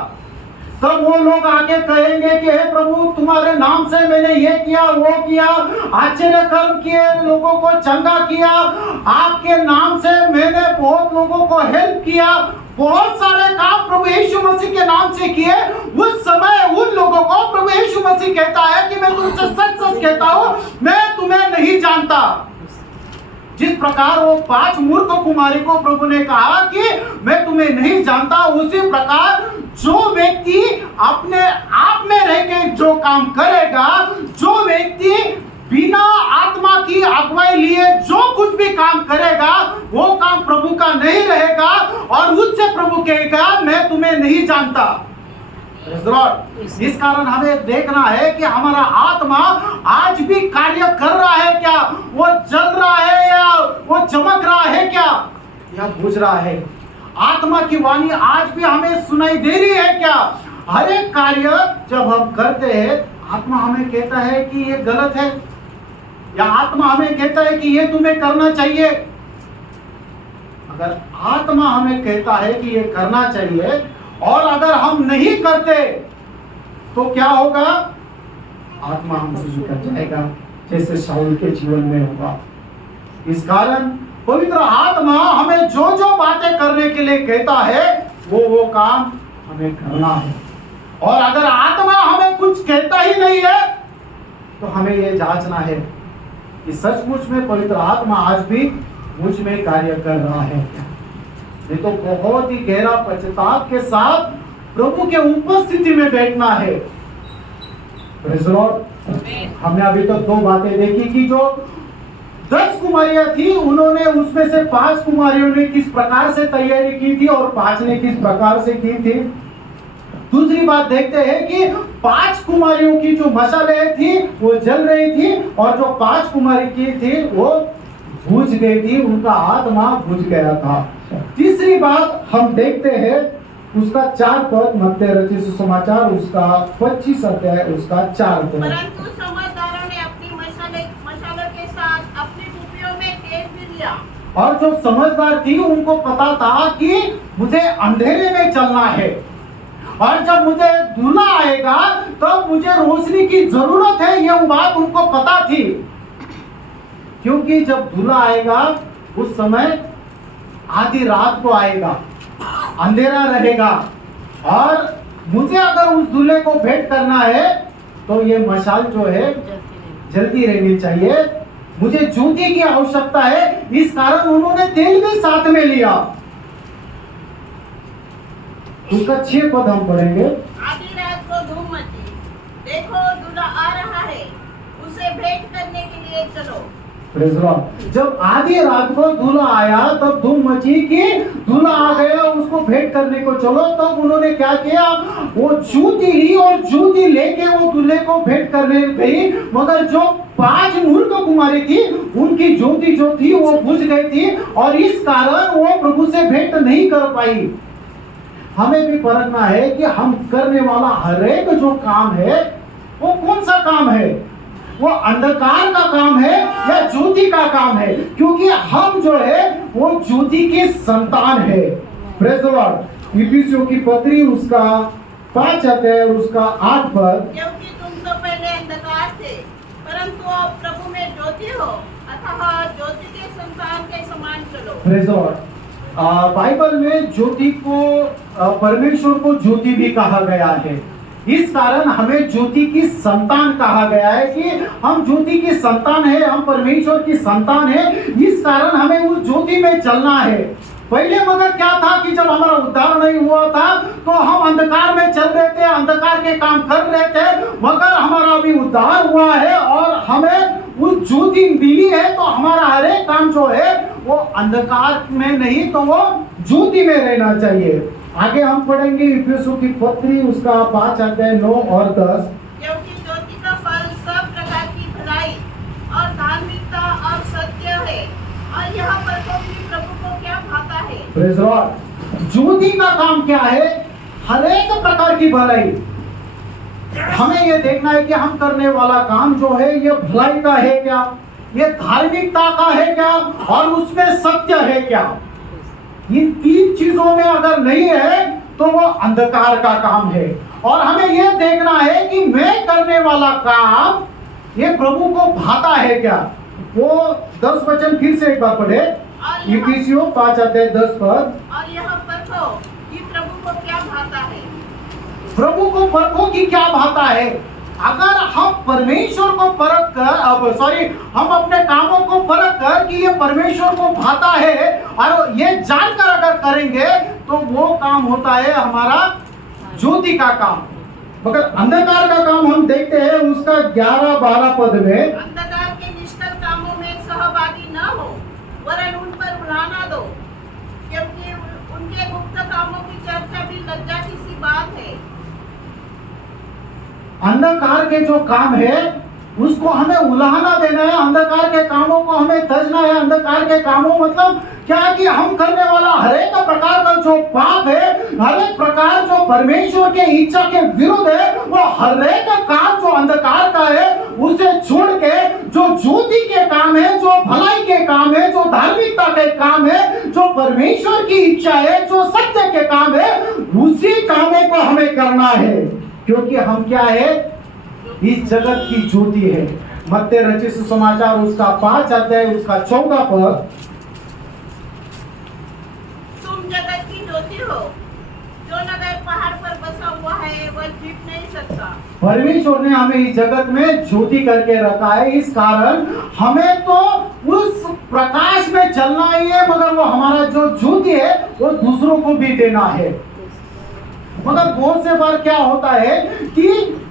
तब वो लोग आके कहेंगे कि हे प्रभु तुम्हारे नाम से मैंने ये किया वो किया, आश्चर्य कर्म किए, लोगों को चंगा किया, आपके नाम से मैंने बहुत लोगों को हेल्प किया, बहुत सारे काम प्रभु यीशु मसीह के नाम से किए। उस समय उन लोगों को प्रभु यीशु मसीह कहता है कि मैं तुमसे सच सच कहता हूँ, मैं तुम्हें नहीं जानता। जिस प्रकार वो 5 मूर्ख कुमारी को प्रभु ने कहा कि मैं तुम्हें नहीं जानता, उसी प्रकार जो व्यक्ति अपने आप में रह के जो काम करेगा, जो व्यक्ति बिना आत्मा की अगुवाई लिए जो कुछ भी काम करेगा, वो काम प्रभु का नहीं रहेगा, और उससे प्रभु कहेगा मैं तुम्हें नहीं जानता। Praise the Lord. इस कारण हमें देखना है कि हमारा आत्मा आज भी कार्य कर रहा है क्या, वो जल रहा है या वो चमक रहा है क्या, या बुझ रहा है। आत्मा की वाणी आज भी हमें सुनाई दे रही है क्या। हर एक कार्य जब हम करते हैं, आत्मा हमें कहता है कि ये गलत है, या आत्मा हमें कहता है कि ये तुम्हें करना चाहिए। अगर आत्मा हमें कहता है कि ये करना चाहिए और अगर हम नहीं करते तो क्या होगा, आत्मा हमसे निकल जाएगा, जैसे शाऊल के जीवन में होगा। इस कारण पवित्र आत्मा हमें जो जो बातें करने के लिए कहता है वो काम हमें करना है। और अगर आत्मा हमें कुछ कहता ही नहीं है तो हमें ये जांचना है कि सचमुच में पवित्र आत्मा आज भी मुझ में कार्य कर रहा है क्या। नहीं तो बहुत ही गहरा पश्चाताप के साथ प्रभु के उपस्थिति में बैठना है। Praise the Lord. हमने अभी तक दो बातें देखी कि जो 10 कुमारियां थी, उन्होंने उसमें से 5 कुमारियों ने किस प्रकार से तैयारी की थी और 5 ने किस प्रकार से की थी। दूसरी बात देखते हैं कि 5 कुमारियों की जो मशालें थी वो जल रही थी और जो 5 कुमारी की थी वो बुझ गई थी, उनका आत्मा बुझ गया था। तीसरी बात हम देखते हैं उसका 4 पद, मत्ती रचित सुसमाचार उसका 25 अध्याय उसका 4 पद। परंतु समझदारों ने अपनी मशालों के साथ अपनी टोपियों में तेल भी लिया। और जो समझदार थी उनको पता था कि मुझे अंधेरे में चलना है और जब मुझे दूल्हा आएगा तो मुझे रोशनी की जरूरत है, ये बात उनको पता थी। क्योंकि जब दूल्हा आएगा उस समय आधी रात को आएगा, अंधेरा रहेगा और मुझे अगर उस दूल्हे को भेंट करना है तो ये मशाल जो है जल्दी रहनी चाहिए, मुझे ज्योति की आवश्यकता है। इस कारण उन्होंने तेल भी साथ में लिया। उसका 6 पद हम पढ़ेंगे। आधी रात को धूम मची, देखो दूल्हा आ रहा है, उसे भेंट करने के लिए चलो। Praise the Lord. जब आधी रात को दूल्हा आया तब धूम मची कि दूल्हा आ गया, उसको भेंट करने को चलो। तब उन्होंने क्या किया, वो ज्योति ली और ज्योति लेके वो दूल्हे को भेंट करने गई। मगर जो 5 मूर्ख कुमारी थी उनकी ज्योति जो थी वो बुझ गई थी और इस कारण वो प्रभु से भेंट नहीं कर पाई। हमें भी परखना है कि हम करने वाला हर एक जो काम है वो कौन सा काम है, वो अंधकार का काम है या ज्योति का काम है। क्योंकि हम जो है वो ज्योति के संतान है। Praise the Lord. इफिसियों की पत्री उसका 5 अध्याय उसका 8 पद। क्योंकि तुम तो पहले अंधकार थे, परंतु अब प्रभु में ज्योति हो, अतः ज्योति के संतान के समान चलो। Praise the Lord. बाइबल में ज्योति को परमेश्वर को ज्योति भी कहा गया है। इस कारण हमें ज्योति की संतान कहा गया है कि हम ज्योति की संतान है, हम परमेश्वर की संतान है। इस कारण हमें उस ज्योति में चलना है। पहले मगर क्या था कि जब हमारा उद्धार नहीं हुआ था तो हम अंधकार में चल रहे थे, अंधकार के काम कर रहे थे। मगर हमारा अभी उद्धार हुआ है और हमें उस ज्योति मिली है तो हमारा हर एक काम जो है वो अंधकार में नहीं तो वो ज्योति में रहना चाहिए। आगे हम पढ़ेंगे इफिसियों की पत्री उसका 5 अध्याय 9 और 10। क्योंकि ज्योति का फल सब प्रकार की भलाई और धार्मिकता और सत्य है, और यह परखो कि प्रभु को क्या भाता है। Praise the Lord. ज्योति का काम क्या है, हर एक प्रकार की भलाई। हमें ये देखना है कि हम करने वाला काम जो है ये भलाई का है क्या, ये धार्मिकता का है क्या और उसमें सत्य है क्या। ये 3 चीजों में अगर नहीं है तो वो अंधकार का काम है। और हमें यह देखना है कि मैं करने वाला काम ये प्रभु को भाता है क्या। वो 10 वचन फिर से एक बार पढ़े। इफिसियों 5 अध्याय 10 पद। और यह परखो कि प्रभु को क्या भाता है। प्रभु को परखो कि क्या भाता है। अगर हम परमेश्वर को परख कर हम अपने कामों को परख कर कि ये परमेश्वर को भाता है और ये जानकर अगर करेंगे तो वो काम होता है हमारा ज्योति का काम। मगर अंधकार का काम हम देखते हैं उसका 11-12 पद में। अंधकार के निष्ठल कामों में सहभागी न हो, वरन उन पर उड़ाना दो, क्योंकि उनके गुप्त कामों की चर्चा भी लज्जा की सी बात है। अंधकार के जो काम है उसको हमें उलाहना देना है, अंधकार के कामों को हमें तजना है। अंधकार के कामों मतलब क्या है कि हम करने वाला हर एक प्रकार का जो पाप है, हर एक प्रकार जो परमेश्वर के इच्छा के विरुद्ध है, वो हर एक काम जो अंधकार का है उसे छोड़ के जो ज्योति के काम है, जो भलाई के काम है, जो धार्मिकता के काम है, जो परमेश्वर की इच्छा है, जो सत्य के काम है, उसी कामों को हमें करना है। क्योंकि हम क्या है, इस जगत की ज्योति है। मत्ती रचित सुसमाचार उसका 5 अध्याय उसका 14 पद, तुम जगत की ज्योति हो, जो नगर पहाड़ पर बसा हुआ है वह छिप नहीं सकता। परमेश्वर ने हमें इस जगत में ज्योति करके रखा है, इस कारण हमें तो उस प्रकाश में चलना ही है, मगर वो हमारा जो ज्योति है वो दूसरों को भी देना है। मगर बहुत से बार क्या होता है कि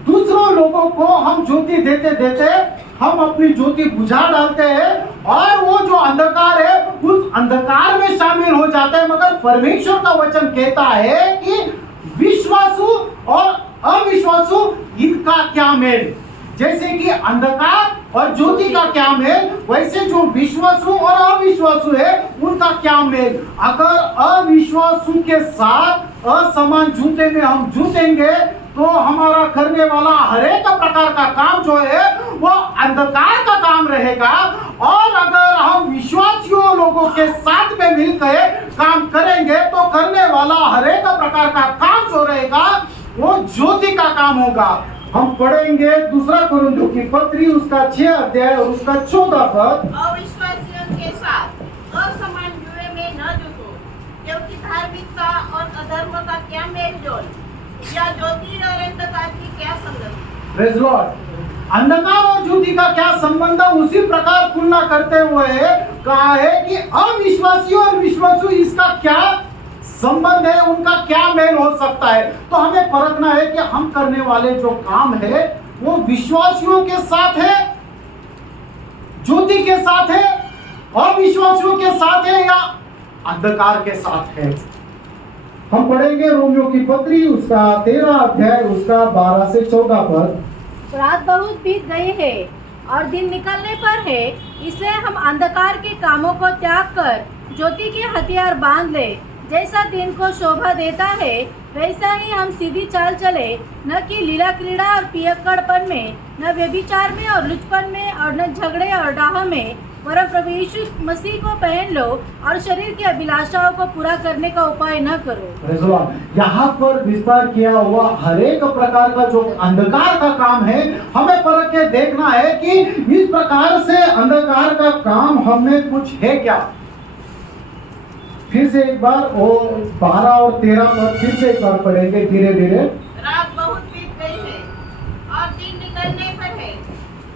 दूसरों लोगों को हम ज्योति देते देते हम अपनी ज्योति बुझा डालते हैं और वो जो अंधकार है उस अंधकार में शामिल हो जाता है। मगर परमेश्वर का वचन कहता है कि विश्वासु और अविश्वासु इनका क्या मेल। जैसे कि अंधकार और ज्योति का क्या मेल, वैसे जो विश्वासु और अविश्वासु है उनका क्या मेल। अगर अविश्वासु के साथ असमान जूते में हम जूतेंगे तो हमारा करने वाला हर एक प्रकार का काम जो है वो अंधकार का काम रहेगा। और अगर हम विश्वासियों लोगों के साथ में मिलकर काम करेंगे तो करने वाला हर एक प्रकार का काम जो रहेगा वो ज्योति का काम होगा। हम पढ़ेंगे 2 कोरिन्थियों की पत्री उसका 6 अध्याय और उसका 14 पद। अविश्वासियों के साथ असमान जुए में न जुटो, क्योंकि धार्मिकता और अधर्म का क्या मेल जोल, या ज्योति और अंधकार की क्या संगति। Praise Lord. अंधकार और ज्योति का क्या संबंध है, उसी प्रकार तुलना करते हुए कहा है कि अविश्वासी और विश्वासु इसका क्या संबंध है, उनका क्या मेल हो सकता है। तो हमें परखना है कि हम करने वाले जो काम है वो विश्वासियों के साथ है, ज्योति के साथ है, अविश्वासियों के साथ है या अंधकार के साथ है। हम पढ़ेंगे रोमियो की पत्री उसका 13 अध्याय उसका 12 से 14 पद। रात बहुत बीत गई है और दिन निकलने पर है, इसलिए हम अंधकार के कामों को त्याग कर ज्योति के हथियार बांध ले। जैसा दिन को शोभा देता है वैसा ही हम सीधी चाल चले, न कि लीला क्रीड़ा और पियक्कड़पन में, न व्यभिचार में और लुचपन में, और न झगड़े और डाह में, वरन प्रभु यीशु मसीह को पहन लो और शरीर की अभिलाषाओं को पूरा करने का उपाय न करो। यहाँ पर विस्तार किया हुआ हर एक प्रकार का जो अंधकार का काम है हमें परख के देखना है कि इस प्रकार से अंधकार का काम हमें कुछ है क्या। फिर से एक बार वो 12 और 13 पद फिर से एक बार पढ़ेंगे धीरे धीरे। रात बहुत बीत गई है और दिन निकलने पर है,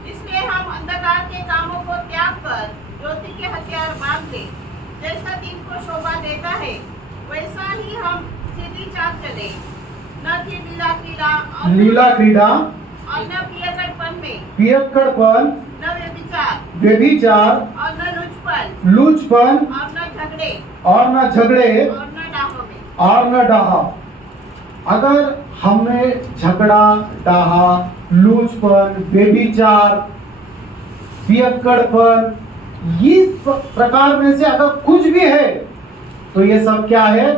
इसलिए हम अंधकार के कामों को त्याग कर ज्योति के हथियार बांध ले। जैसा दिन को शोभा देता है वैसा ही हम सीधी चाल चले, न कि लीला क्रीड़ा और न पियक्कड़पन, न व्यभिचार और न लुचपन और न झगड़े और न डाहा। अगर हमें झगड़ा, डाहा, लूचपन, व्यभिचार, पियक्कड़पन इस प्रकार में से अगर कुछ भी है तो ये सब क्या है,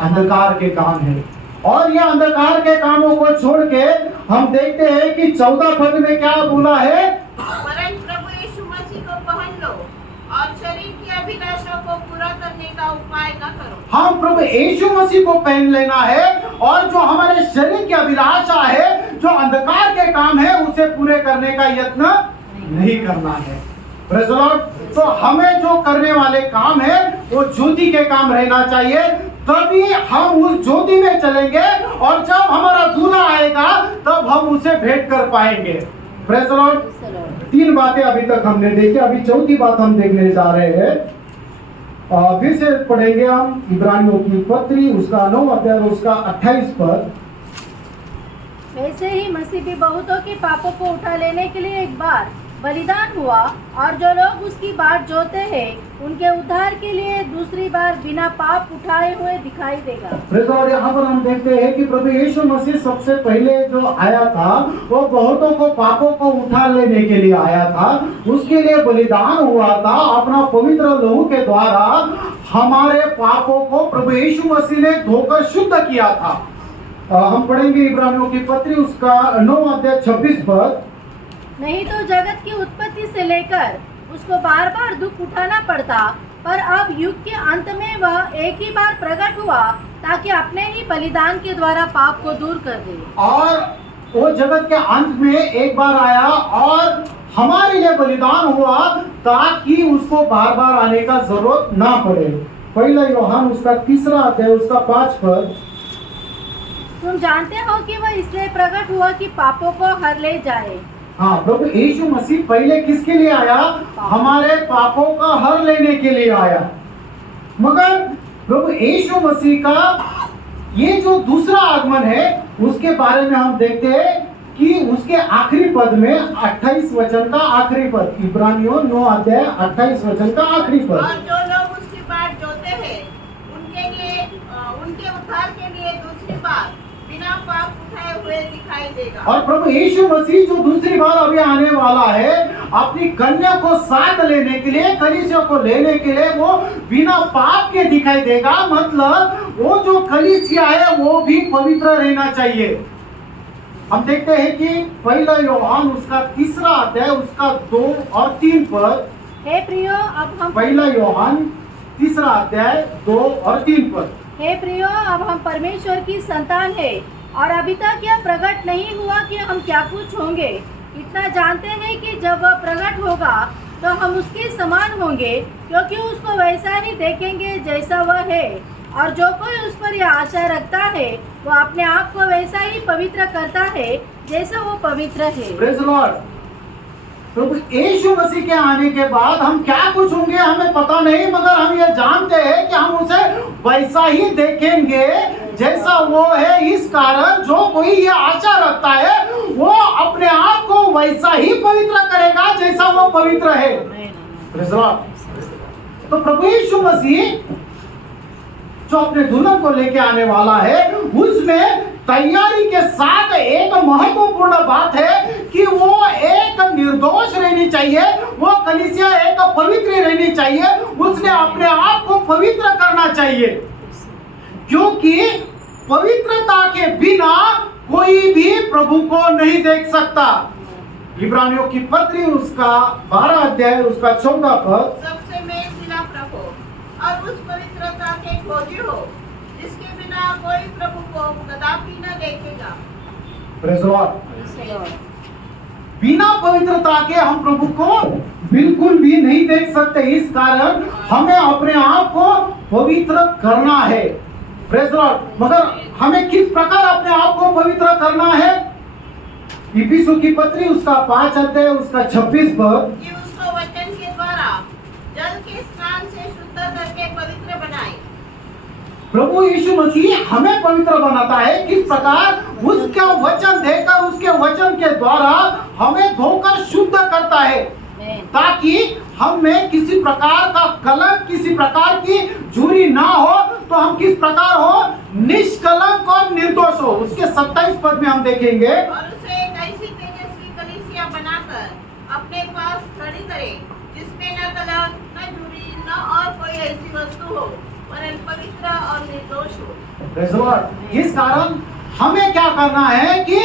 अंधकार के काम है। और ये अंधकार के कामों को छोड़ के हम देखते हैं कि 14 पद में क्या बोला है, वरन प्रभु यीशु मसीह को पहन लो और शरीर की अभिलाषाओं को पूरा करने का उपाय न करो। हम प्रभु यीशु मसीह को पहन लेना है और जो हमारे शरीर की अभिलाषा है, जो अंधकार के काम है, उसे पूरे करने का यत्न नहीं करना है। Praise the Lord. तो हमें जो करने वाले काम है वो ज्योति के काम रहना चाहिए, तभी हम उस ज्योति में चलेंगे और जब हमारा दूल्हा आएगा तब हम उसे भेंट कर पाएंगे। Praise the Lord. 3 बातें अभी तक हमने देखी, अभी चौथी बात हम देखने जा रहे हैं। फिर से पढ़ेंगे हम इब्रानियों की पत्री उसका 9 अध्याय उसका 28 पद। वैसे ही मसीह भी बहुतों के पापों को उठा लेने के लिए एक बार बलिदान हुआ और जो लोग उसकी बाट जोते हैं उनके उद्धार के लिए दूसरी बार बिना पाप उठाए हुए दिखाई देगा। प्रेज़ लॉर्ड, यहाँ पर हम देखते हैं कि प्रभु यीशु मसीह सबसे पहले जो आया था वो बहुतों को पापों को उठा लेने के लिए आया था। उसके लिए बलिदान हुआ था, अपना पवित्र लहू के द्वारा हमारे पापों को प्रभु यीशु मसीह ने धोकर शुद्ध किया था। हम पढ़ेंगे इब्रानियों की पत्री उसका 9 अध्याय 26 पद। नहीं तो जगत की उत्पत्ति से लेकर उसको बार बार दुख उठाना पड़ता, पर अब युग के अंत में वह एक ही बार प्रकट हुआ ताकि अपने ही बलिदान के द्वारा पाप को दूर कर दे। और वो जगत के अंत में एक बार आया और हमारे लिए बलिदान हुआ ताकि उसको बार बार आने का जरूरत ना पड़े। पहला यूहन्ना उसका 3 अध्याय उसका 5 पद। तुम जानते हो कि वह इसलिए प्रकट हुआ कि पापों को हर ले जाए। हाँ, प्रभु यीशु मसीह पहले किसके लिए आया? हमारे पापों का हर लेने के लिए आया। मगर प्रभु यीशु मसीह का ये जो दूसरा आगमन है उसके बारे में हम देखते हैं कि उसके आखिरी पद में 28 वचन का आखिरी पद, इब्रानियों 9 अध्याय 28 वचन का आखिरी और पद। जो लोग उसकी बाट जोते हैं उनके लिए उनके उद्धार के लिए दूसरी बार बिना पाप उठाए हुए दिखाई देगा। और प्रभु यीशु मसीह जो दूसरी बार अभी आने वाला है अपनी कन्या को साथ लेने के लिए, कलीसिया को लेने के लिए, वो बिना पाप के दिखाई देगा। मतलब वो जो कलीसिया है वो भी पवित्र रहना चाहिए। हम देखते हैं कि पहला यूहन्ना उसका 3 अध्याय उसका 2 और 3 पद। हे प्रियो, अब हम पहला यूहन्ना 3 अध्याय 2 और 3 पद। हे प्रियो, अब हम परमेश्वर की संतान है और अभी तक यह प्रकट नहीं हुआ कि हम क्या कुछ होंगे। इतना जानते हैं कि जब वह प्रकट होगा तो हम उसके समान होंगे, क्योंकि उसको वैसा ही देखेंगे जैसा वह है। और जो कोई उस पर यह आशा रखता है वो अपने आप को वैसा ही पवित्र करता है जैसा वो पवित्र है। Praise Lord. प्रभु यीशु मसीह के आने के बाद हम क्या कुछ होंगे हमें पता नहीं, मगर हम ये जानते हैं कि हम उसे वैसा ही देखेंगे जैसा वो है। इस कारण जो कोई ये आशा रखता है वो अपने आप को वैसा ही पवित्र करेगा जैसा वो पवित्र है। Praise Lord. तो प्रभु यीशु मसीह जो अपने दुल्हन को लेके आने वाला है उसमें तैयारी के साथ एक महत्वपूर्ण बात है कि वो एक निर्दोष रहनी चाहिए, वो कलीसिया एक पवित्र रहनी चाहिए, उसने अपने आप को पवित्र करना चाहिए, क्योंकि पवित्रता के बिना कोई भी प्रभु को नहीं देख सकता। इब्रानियों की पत्री उसका 12 अध्याय उसका 14 पद। सबसे मेल मिलाप रखो और उस पवित्रता के खोजी हो जिसके बिना कोई प्रभु को कदापि न देखेगा। Praise Lord. बिना पवित्रता के हम प्रभु को बिल्कुल भी नहीं देख सकते। इस कारण हमें अपने आप को पवित्र करना है। Praise Lord. मगर हमें किस प्रकार अपने आप को पवित्र करना है? इफिसियों की पत्री उसका 5 अध्याय उसका 26 पद। कि उसको वचन के द्वारा जल के स्नान से शुद्ध करके पवित्र बनाए। प्रभु यीशु मसीह हमें पवित्र बनाता है। किस प्रकार? उसका वचन देकर, उसके वचन के द्वारा हमें धोकर शुद्ध करता है, ताकि हम में किसी प्रकार का कलंक, किसी प्रकार की झुर्री ना हो, तो हम किस प्रकार हो? निष्कलंक और निर्दोष हो। उसके 27 पद में हम देखेंगे। और उसे एक ऐसी तेजस्वी कलीसिया बनाकर अपने पास खड़ी करे जिसमें न कलंक, न झुर्री, न और कोई ऐसी वस्तु हो, वरन पवित्र और निर्दोष हो। Praise Lord. इस कारण हमें क्या करना है कि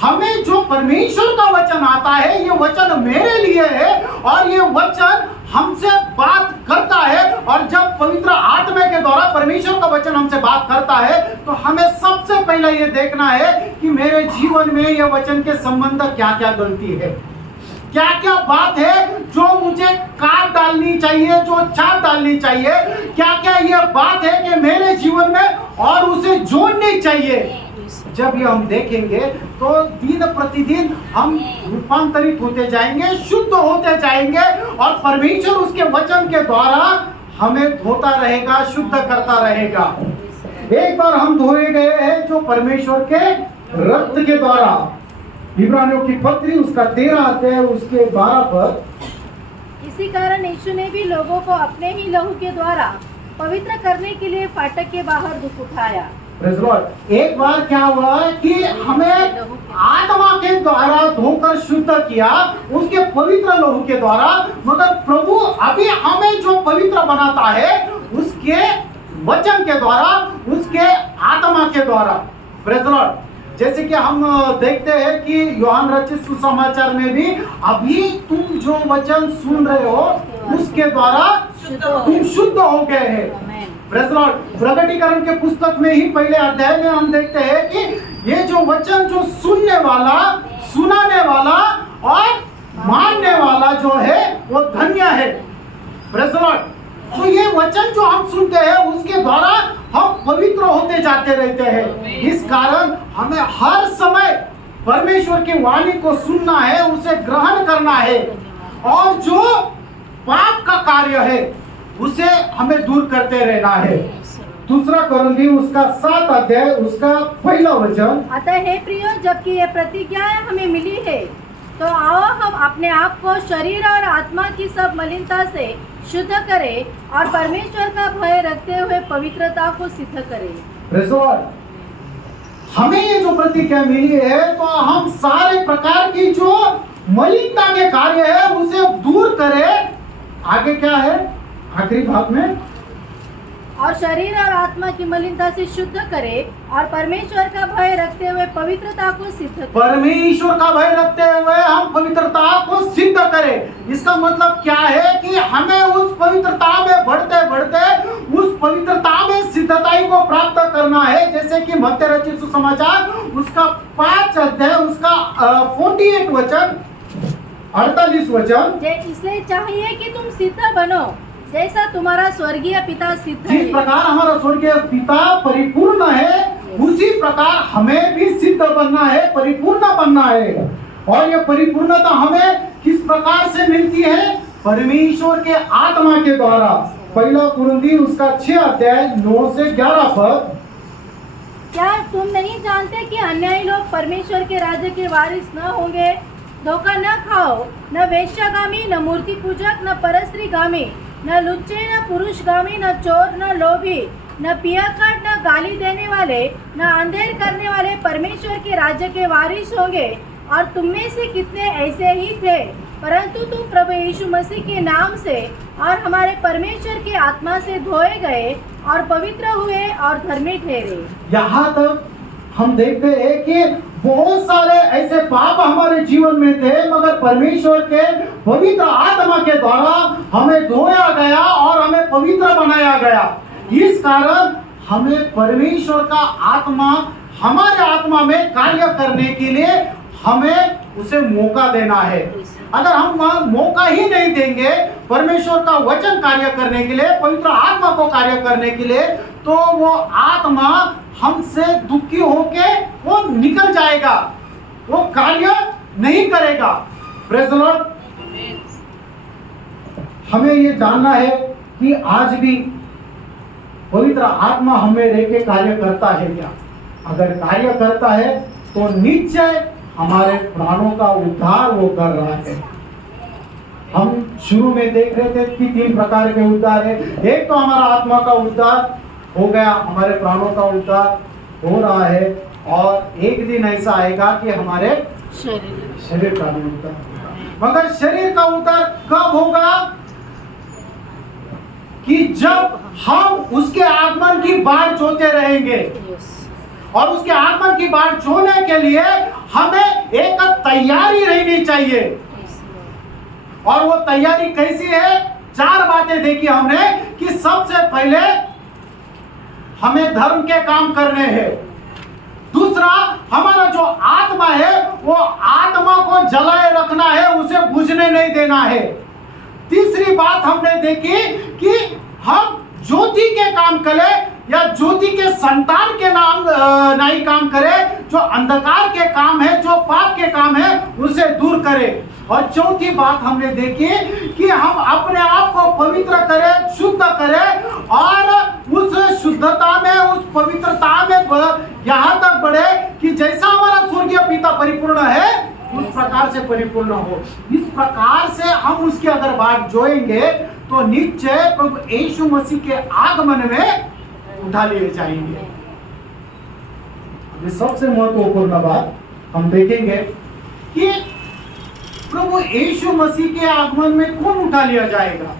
हमें जो परमेश्वर का वचन आता है, ये वचन मेरे लिए है और ये वचन हमसे बात करता है। और जब पवित्र आत्मा के द्वारा परमेश्वर का वचन हमसे बात करता है तो हमें सबसे पहले ये देखना है कि मेरे जीवन में ये वचन के संबंध क्या क्या गलती है, क्या क्या बात है जो मुझे काट डालनी चाहिए, जो छाट डालनी चाहिए, क्या क्या ये बात है कि मेरे जीवन में और उसे जोड़नी चाहिए। जब ये हम देखेंगे तो दिन प्रतिदिन हम रूपांतरित होते जाएंगे, शुद्ध होते जाएंगे और परमेश्वर उसके वचन के द्वारा हमें धोता रहेगा, शुद्ध करता रहेगा। एक बार हम धोए गए हैं जो परमेश्वर के रक्त के द्वारा। इब्रानियों की पत्री उसका 13 अध्याय उसके 12 पर। इसी कारण यीशु ने भी लोगों को अपने ही लहू के द्वारा पवित्र करने के लिए फाटक के बाहर दुख उठाया। Praise the Lord। एक बार क्या हुआ कि हमें आत्मा के द्वारा धोकर शुद्ध किया, उसके पवित्र लहू के द्वारा, मगर प्रभु अभी हमें जो पवित्र बनाता है उसके वचन के द्वारा, उसके आत्मा के द्वारा। Praise the Lord। जैसे कि हम देखते हैं कि यूहन्ना रचित सुसमाचार में भी अभी तुम जो वचन सुन रहे हो उसके द्वारा तुम शुद्ध हो गए हैं। आमीन। Praise the Lord। प्रकटीकरण के पुस्तक में ही पहले अध्याय में हम देखते हैं कि ये जो वचन जो सुनने वाला, सुनाने वाला और मानने वाला जो है वो धन्य है। Praise the Lord। तो ये वचन जो हम सुनते हैं उसके द्वारा हम पवित्र होते जाते रहते हैं। इस कारण हमें हर समय परमेश्वर की वाणी को सुनना है, उसे ग्रहण करना है, और जो पाप का कार्य है उसे हमें दूर करते रहना है। दूसरा कुरिन्थी उसका 7 अध्याय उसका पहला वचन। अतः हे प्रियो, जबकि ये प्रतिज्ञा हमें मिली है, तो आओ हम अपने आप को शरीर और आत्मा की सब मलिनता से शुद्ध करें और परमेश्वर का भय रखते हुए पवित्रता को सिद्ध करें। Praise the Lord। हमें ये जो प्रतिज्ञा मिली है तो हम सारे प्रकार की जो मलिनता के कार्य है उसे दूर करें। आगे क्या है आखिरी भाग में, और शरीर और आत्मा की मलिनता से शुद्ध करें और परमेश्वर का भय रखते हुए पवित्रता को सिद्ध करें। परमेश्वर का भय रखते हुए हम पवित्रता को सिद्ध करें। इसका मतलब क्या है कि हमें उस पवित्रता में बढ़ते बढ़ते उस पवित्रता में सिद्धताई को प्राप्त करना है। जैसे कि मत्ती रचित सुसमाचार उसका 5 अध्याय उसका 48 वचन, 48 वचन। इसलिए चाहिए कि तुम सिद्ध बनो जैसा तुम्हारा स्वर्गीय पिता सिद्ध है। जिस प्रकार हमारा स्वर्गीय पिता परिपूर्ण है उसी प्रकार हमें भी सिद्ध बनना है, परिपूर्ण बनना है। और यह परिपूर्णता हमें किस प्रकार से मिलती है? परमेश्वर के आत्मा के द्वारा। पहला कुरिन्थी उसका 6 अध्याय 9 से 11 पद। क्या तुम नहीं जानते कि अन्यायी लोग परमेश्वर के राज्य के वारिस न होंगे? धोखा न खाओ, न वेश्यागामी, न मूर्ति पूजक, न परस्त्रीगामी, न लुच्चे, न पुरुषगामी, न चोर, न लोभी, न पियक्कड़, न गाली देने वाले, न अंधेर करने वाले परमेश्वर के राज्य के वारिस होंगे। और तुम में से कितने ऐसे ही थे, परंतु तुम प्रभु यीशु मसीह के नाम से और हमारे परमेश्वर की आत्मा से धोए गए और पवित्र हुए और धर्मी ठहरे। यहाँ तक हम देखते हैं कि बहुत सारे ऐसे पाप हमारे जीवन में थे, मगर परमेश्वर के पवित्र आत्मा के द्वारा हमें धोया गया और हमें पवित्र बनाया गया। इस कारण हमें परमेश्वर का आत्मा हमारे आत्मा में कार्य करने के लिए हमें उसे मौका देना है। अगर हम मौका ही नहीं देंगे परमेश्वर का वचन कार्य करने के लिए, पवित्र आत्मा को कार्य करने के लिए, तो वो आत्मा हमसे दुखी होके वो निकल जाएगा, वो कार्य नहीं करेगा। Praise the Lord. हमें ये जानना है कि आज भी पवित्र आत्मा हमें रह के कार्य करता है क्या? अगर कार्य करता है तो निश्चय हमारे प्राणों का उद्धार वो कर रहा है। हम शुरू में देख रहे थे कि 3 प्रकार के उद्धार है। एक तो हमारा आत्मा का उद्धार हो गया, हमारे प्राणों का उद्धार हो रहा है, और एक दिन ऐसा आएगा कि हमारे शरीर का भी उद्धार होगा। मगर शरीर का उद्धार कब होगा? कि जब हम उसके आगमन की बाट जोते रहेंगे। और उसके आगमन की बाट जोने के लिए हमें एक तैयारी रहनी चाहिए। और वो तैयारी कैसी है? 4 बातें देखी हमने कि सबसे पहले हमें धर्म के काम करने हैं। दूसरा, हमारा जो आत्मा है वो आत्मा को जलाए रखना है, उसे बुझने नहीं देना है। तीसरी बात हमने देखी कि हम ज्योति के काम करें या ज्योति के संतान के नाम नहीं काम करें, जो अंधकार के काम है, जो पाप के काम है, उसे दूर करें। और चौथी बात हमने देखी कि हम अपने आप को पवित्र करें, शुद्ध करें, और उस शुद्धता में, उस पवित्रता में यहाँ तक बढ़े कि जैसा हमारा स्वर्गीय पिता परिपूर्ण है प्रकार से परिपूर्ण हो। इस प्रकार से हम उसकी अगर बात जोएंगे तो निश्चय प्रभु यीशु मसीह के आगमन में उठा लिए जाएंगे। अभी सबसे महत्वपूर्ण बात हम देखेंगे कि प्रभु यीशु मसीह के आगमन में कौन उठा लिया जाएगा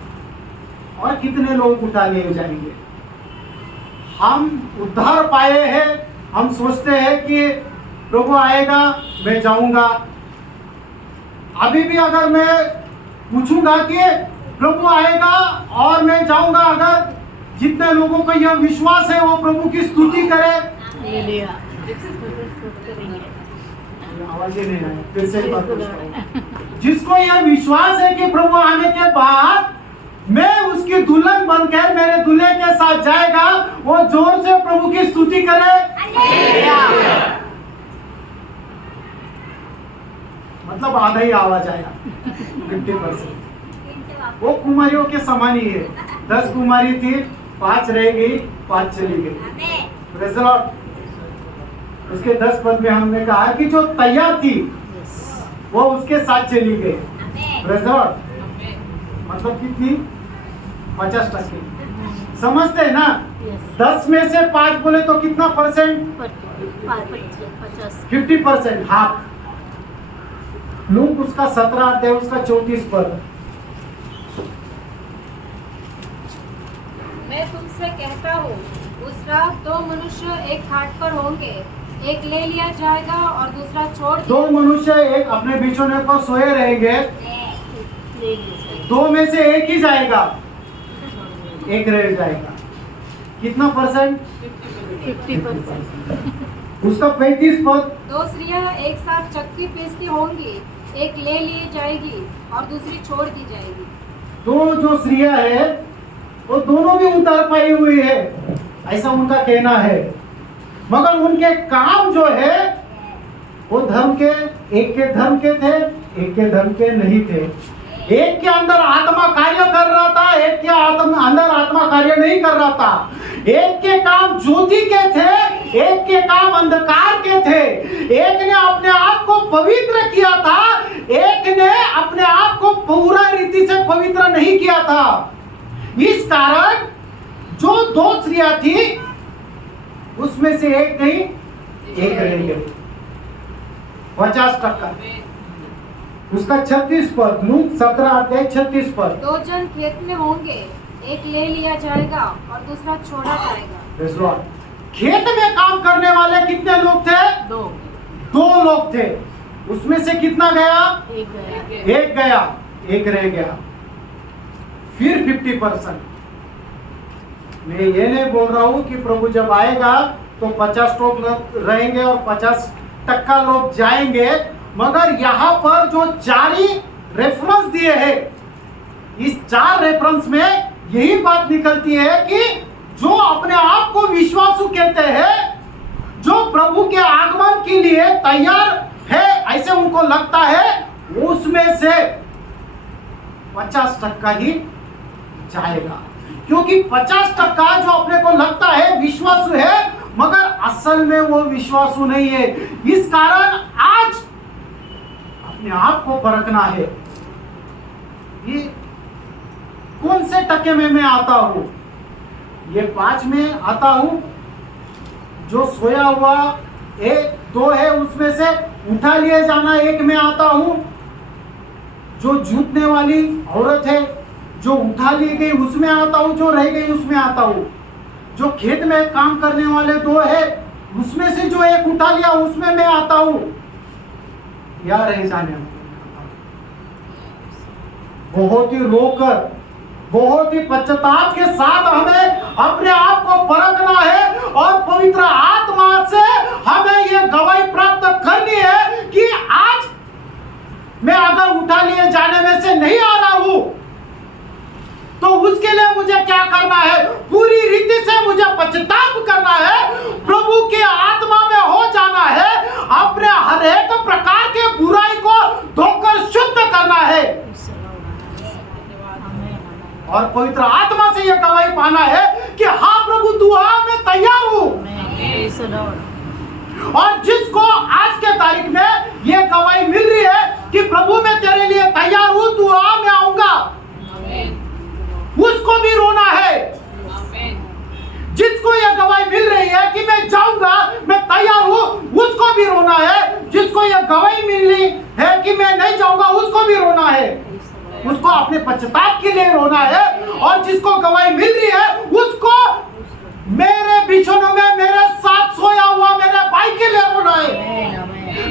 और कितने लोग उठा लिए जाएंगे। हम उद्धार पाए हैं, हम सोचते हैं कि प्रभु आएगा मैं जाऊंगा। अभी भी अगर मैं पूछूंगा कि प्रभु आएगा और मैं जाऊंगा, अगर जितने लोगों को यह विश्वास है वो प्रभु की स्तुति करे। आवाज ही नहीं आया, फिर से एक बार पूछता हूं। जिसको यह विश्वास है कि प्रभु आने के बाद मैं उसकी दुल्हन बनकर मेरे दूल्हे के साथ जाएगा, वो जोर से प्रभु की स्तुति करे। मतलब आधा ही आवाज आया, 50%। वो कुमारियों के समान ही है। 10 कुमारी थी, 5 रह गई, 5 चली गई। Praise the Lord। उसके 10 पद में हमने कहा कि जो तैयार थी वो उसके साथ चली गई। Praise the Lord। मतलब कितनी? 50%। समझते हैं ना? 10 में से 5 बोले तो कितना परसेंट? 50%, हाफ। लूक उसका 17 अध्याय उसका 34 पद। मैं तुमसे कहता हूँ, उस रात 2 मनुष्य एक खाट पर होंगे, एक ले लिया जाएगा और दूसरा छोड़ दिया। 2 मनुष्य एक अपने बिछौने पर सोए रहेंगे, 2 में से एक ही जाएगा, एक रह जाएगा। कितना परसेंट? 50%। उसका 35 पद। 2 स्त्रियां एक साथ चक्की पीसती होंगी, एक ले ली जाएगी और दूसरी छोड़ दी जाएगी। 2 जो स्त्रियां है वो दोनों भी उतार पाई हुई है, ऐसा उनका कहना है। मगर उनके काम जो है वो धर्म के, एक के धर्म के थे, एक के धर्म के नहीं थे। एक के अंदर आत्मा कार्य कर रहा था, एक के अंदर आत्मा कार्य नहीं कर रहा था। एक के काम ज्योति के थे, एक के काम अंधकार के थे। एक ने अपने आप को पवित्र किया था, एक ने अपने आप को पूरा रीति से पवित्र नहीं किया था। इस कारण जो 2 स्त्रियां थी उसमें से एक नहीं, एक रह गई। 50%। उसका 36 पद, लूक 17 अध्याय 36 पद। 2 जन खेत में होंगे, एक ले लिया जाएगा और दूसरा छोड़ा जाएगा। खेत में काम करने वाले कितने लोग थे? 2 लोग थे। उसमें से कितना गया? एक गया, एक रह गया। फिर 50%। मैं ये नहीं बोल रहा हूं कि प्रभु जब आएगा तो 50 लोग रहेंगे और 50% लोग जाएंगे, मगर यहाँ पर जो 4 रेफरेंस दिए हैं, इस 4 रेफरेंस में यही बात निकलती है कि जो अपने आप को विश्वासु कहते हैं, जो प्रभु के आगमन के लिए तैयार है ऐसे उनको लगता है, उसमें से 50% ही जाएगा। क्योंकि 50% जो अपने को लगता है विश्वासु है, मगर असल में वो विश्वासु नहीं है। इस कारण आज अपने आप को परखना है, ये कौन से टके में मैं आता हूं। ये 5 में आता हूं, जो सोया हुआ 1-2 है उसमें से उठा लिए जाना 1 में आता हूं, जो जूतने वाली औरत है जो उठा ली गई उसमें आता हूं, जो रह गई उसमें आता हूं, जो खेत में काम करने वाले 2 है उसमें से जो 1 उठा लिया उसमें मैं आता हूं, या रह जाने। बहुत ही रोकर, बहुत ही पश्चाताप के साथ हमें अपने आप को परखना है और पवित्र आत्मा से हमें यह गवाही प्राप्त करनी है कि आज मैं अगर उठा लिए जाने में से नहीं आ रहा हूं तो उसके लिए मुझे क्या करना है? पूरी रीति से मुझे पश्चाताप करना है, प्रभु के आत्मा में हो जाना है, अपने हर एक प्रकार के बुराई को धोकर शुद्ध करना है और पवित्र आत्मा से यह गवाही पाना है कि हाँ प्रभु तू आ, मैं तैयार हूं। और जिसको आज के तारीख में यह गवाही मिल रही है उसको भी रोना है। जिसको यह गवाही मिल रही है कि मैं जाऊंगा, मैं तैयार हूं, उसको भी रोना है। जिसको यह गवाही मिल रही है कि मैं नहीं जाऊंगा, उसको भी रोना है। उसको अपने पश्चाताप के लिए रोना है। और जिसको गवाही मिल रही है उसको मेरे बिछोनों में मेरे साथ सोया हुआ मेरे भाई के लिए रोना है,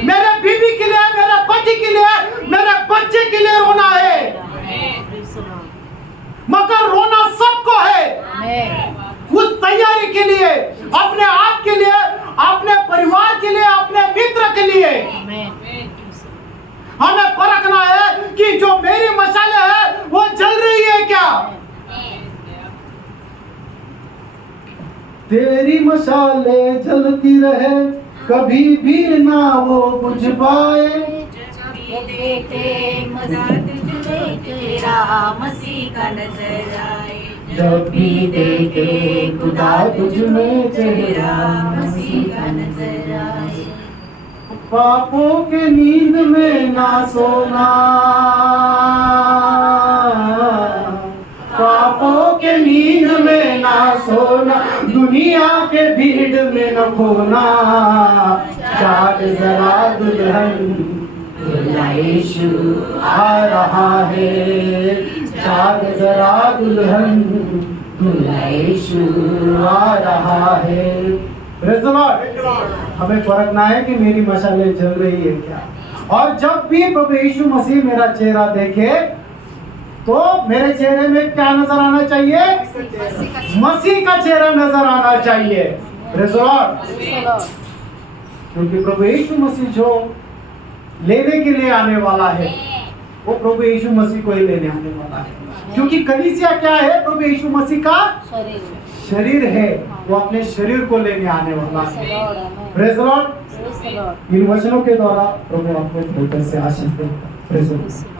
मेरे बीवी के लिए, मेरे पति के लिए, मेरे बच्चे के लिए रोना है। मगर रोना सबको है, उस तैयारी के लिए, अपने आप के लिए, अपने परिवार के लिए, अपने मित्र के लिए। हमें परखना है कि जो मेरी मशालें है वो जल रही है क्या। तेरी मशालें जलती रहे, कभी भी ना वो बुझ पाए। तेरा मसीह का नजर आए, जब भी देखे खुदा तुझ में चेहरा मसीह का नजर आए। पापों के नींद में ना सोना, पापों के नींद में ना सोना, दुनिया के भीड़ में न खोना। जाग जरा दुल्हन, दुल्हा यीशु आ रहा है। जाग जरा दुल्हन, दुल्हा यीशु आ रहा है। Praise the Lord। हमें परखना है कि मेरी मशालें जल रही है क्या। और जब भी प्रभु यीशु मसीह मेरा चेहरा देखे तो मेरे चेहरे में क्या नजर आना चाहिए? मसीह का चेहरा नजर आना चाहिए। Praise the Lord। क्योंकि प्रभु यीशु मसीह जो लेने के लिए आने वाला है वो प्रभु यीशु मसीह को ही लेने आने वाला है। क्योंकि कलीसिया क्या है? प्रभु यीशु मसीह का शरीर है। वो अपने शरीर को लेने आने वाला है। Praise the Lord. इन वचनों के द्वारा प्रभु आपको बहुत से आशीष दे। Praise the Lord.